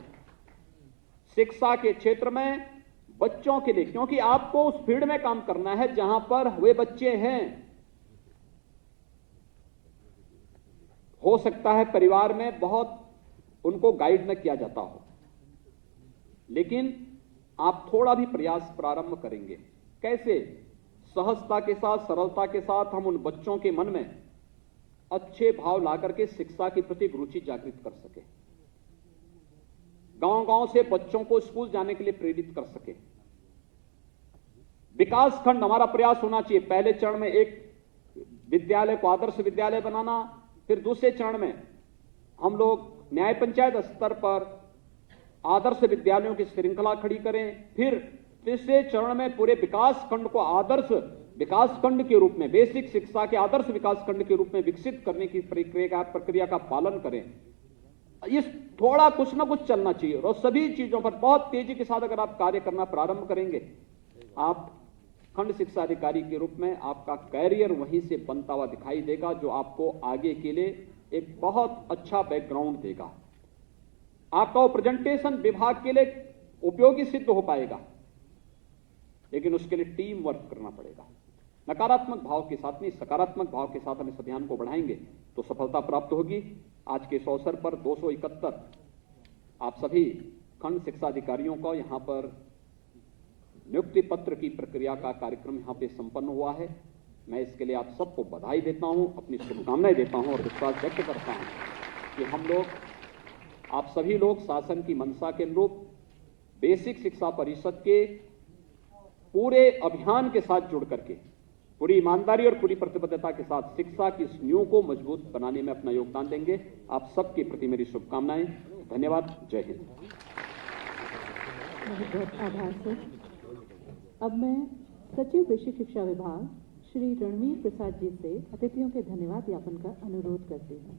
शिक्षा के क्षेत्र में बच्चों के लिए, क्योंकि आपको उस फील्ड में काम करना है जहां पर वे बच्चे हैं। हो सकता है परिवार में बहुत उनको गाइड न किया जाता हो, लेकिन आप थोड़ा भी प्रयास प्रारंभ करेंगे, कैसे सहजता के साथ, सरलता के साथ हम उन बच्चों के मन में अच्छे भाव लाकर के शिक्षा के प्रति रुचि जागृत कर सके, गांव-गांव से बच्चों को स्कूल जाने के लिए प्रेरित कर सके। विकास खंड हमारा प्रयास होना चाहिए। पहले चरण में एक विद्यालय को आदर्श विद्यालय बनाना, फिर दूसरे चरण में हम लोग न्याय पंचायत स्तर पर आदर्श विद्यालयों की श्रृंखला खड़ी करें, फिर तीसरे चरण में पूरे विकास खंड को आदर्श विकास खंड के रूप में, बेसिक शिक्षा के आदर्श विकास खंड के रूप में विकसित करने की प्रक्रिया का पालन करें। इस थोड़ा कुछ ना कुछ चलना चाहिए और सभी चीजों पर बहुत तेजी के साथ अगर आप कार्य करना प्रारंभ करेंगे, आप खंड शिक्षा अधिकारी के रूप में आपका कैरियर वहीं से बनता हुआ दिखाई देगा, जो आपको आगे के लिए एक बहुत अच्छा बैकग्राउंड देगा। आपका वो प्रेजेंटेशन विभाग के लिए उपयोगी सिद्ध हो पाएगा, लेकिन उसके लिए टीम वर्क करना पड़ेगा। नकारात्मक भाव के साथ नहीं, सकारात्मक भाव के साथ हम इस अभियान को बढ़ाएंगे तो सफलता प्राप्त होगी। आज के इस अवसर पर 271 आप सभी खंड शिक्षा अधिकारियों का यहाँ पर नियुक्ति पत्र की प्रक्रिया का कार्यक्रम यहाँ पे संपन्न हुआ है। मैं इसके लिए आप सबको बधाई देता हूँ, अपनी शुभकामनाएं देता हूँ और विश्वास व्यक्त करता हूँ कि हम लोग, आप सभी लोग शासन की मंशा के अनुरूप बेसिक शिक्षा परिषद के पूरे अभियान के साथ जुड़ करके पूरी ईमानदारी और पूरी प्रतिबद्धता के साथ शिक्षा की इस नींव को मजबूत बनाने में अपना योगदान देंगे। आप सबके प्रति मेरी शुभकामनाएं। धन्यवाद। जय हिंद। बहुत आभार सर। अब मैं सचिव बेसिक शिक्षा विभाग श्री रणवीर प्रसाद जी से अतिथियों के धन्यवाद ज्ञापन का अनुरोध करती हूँ।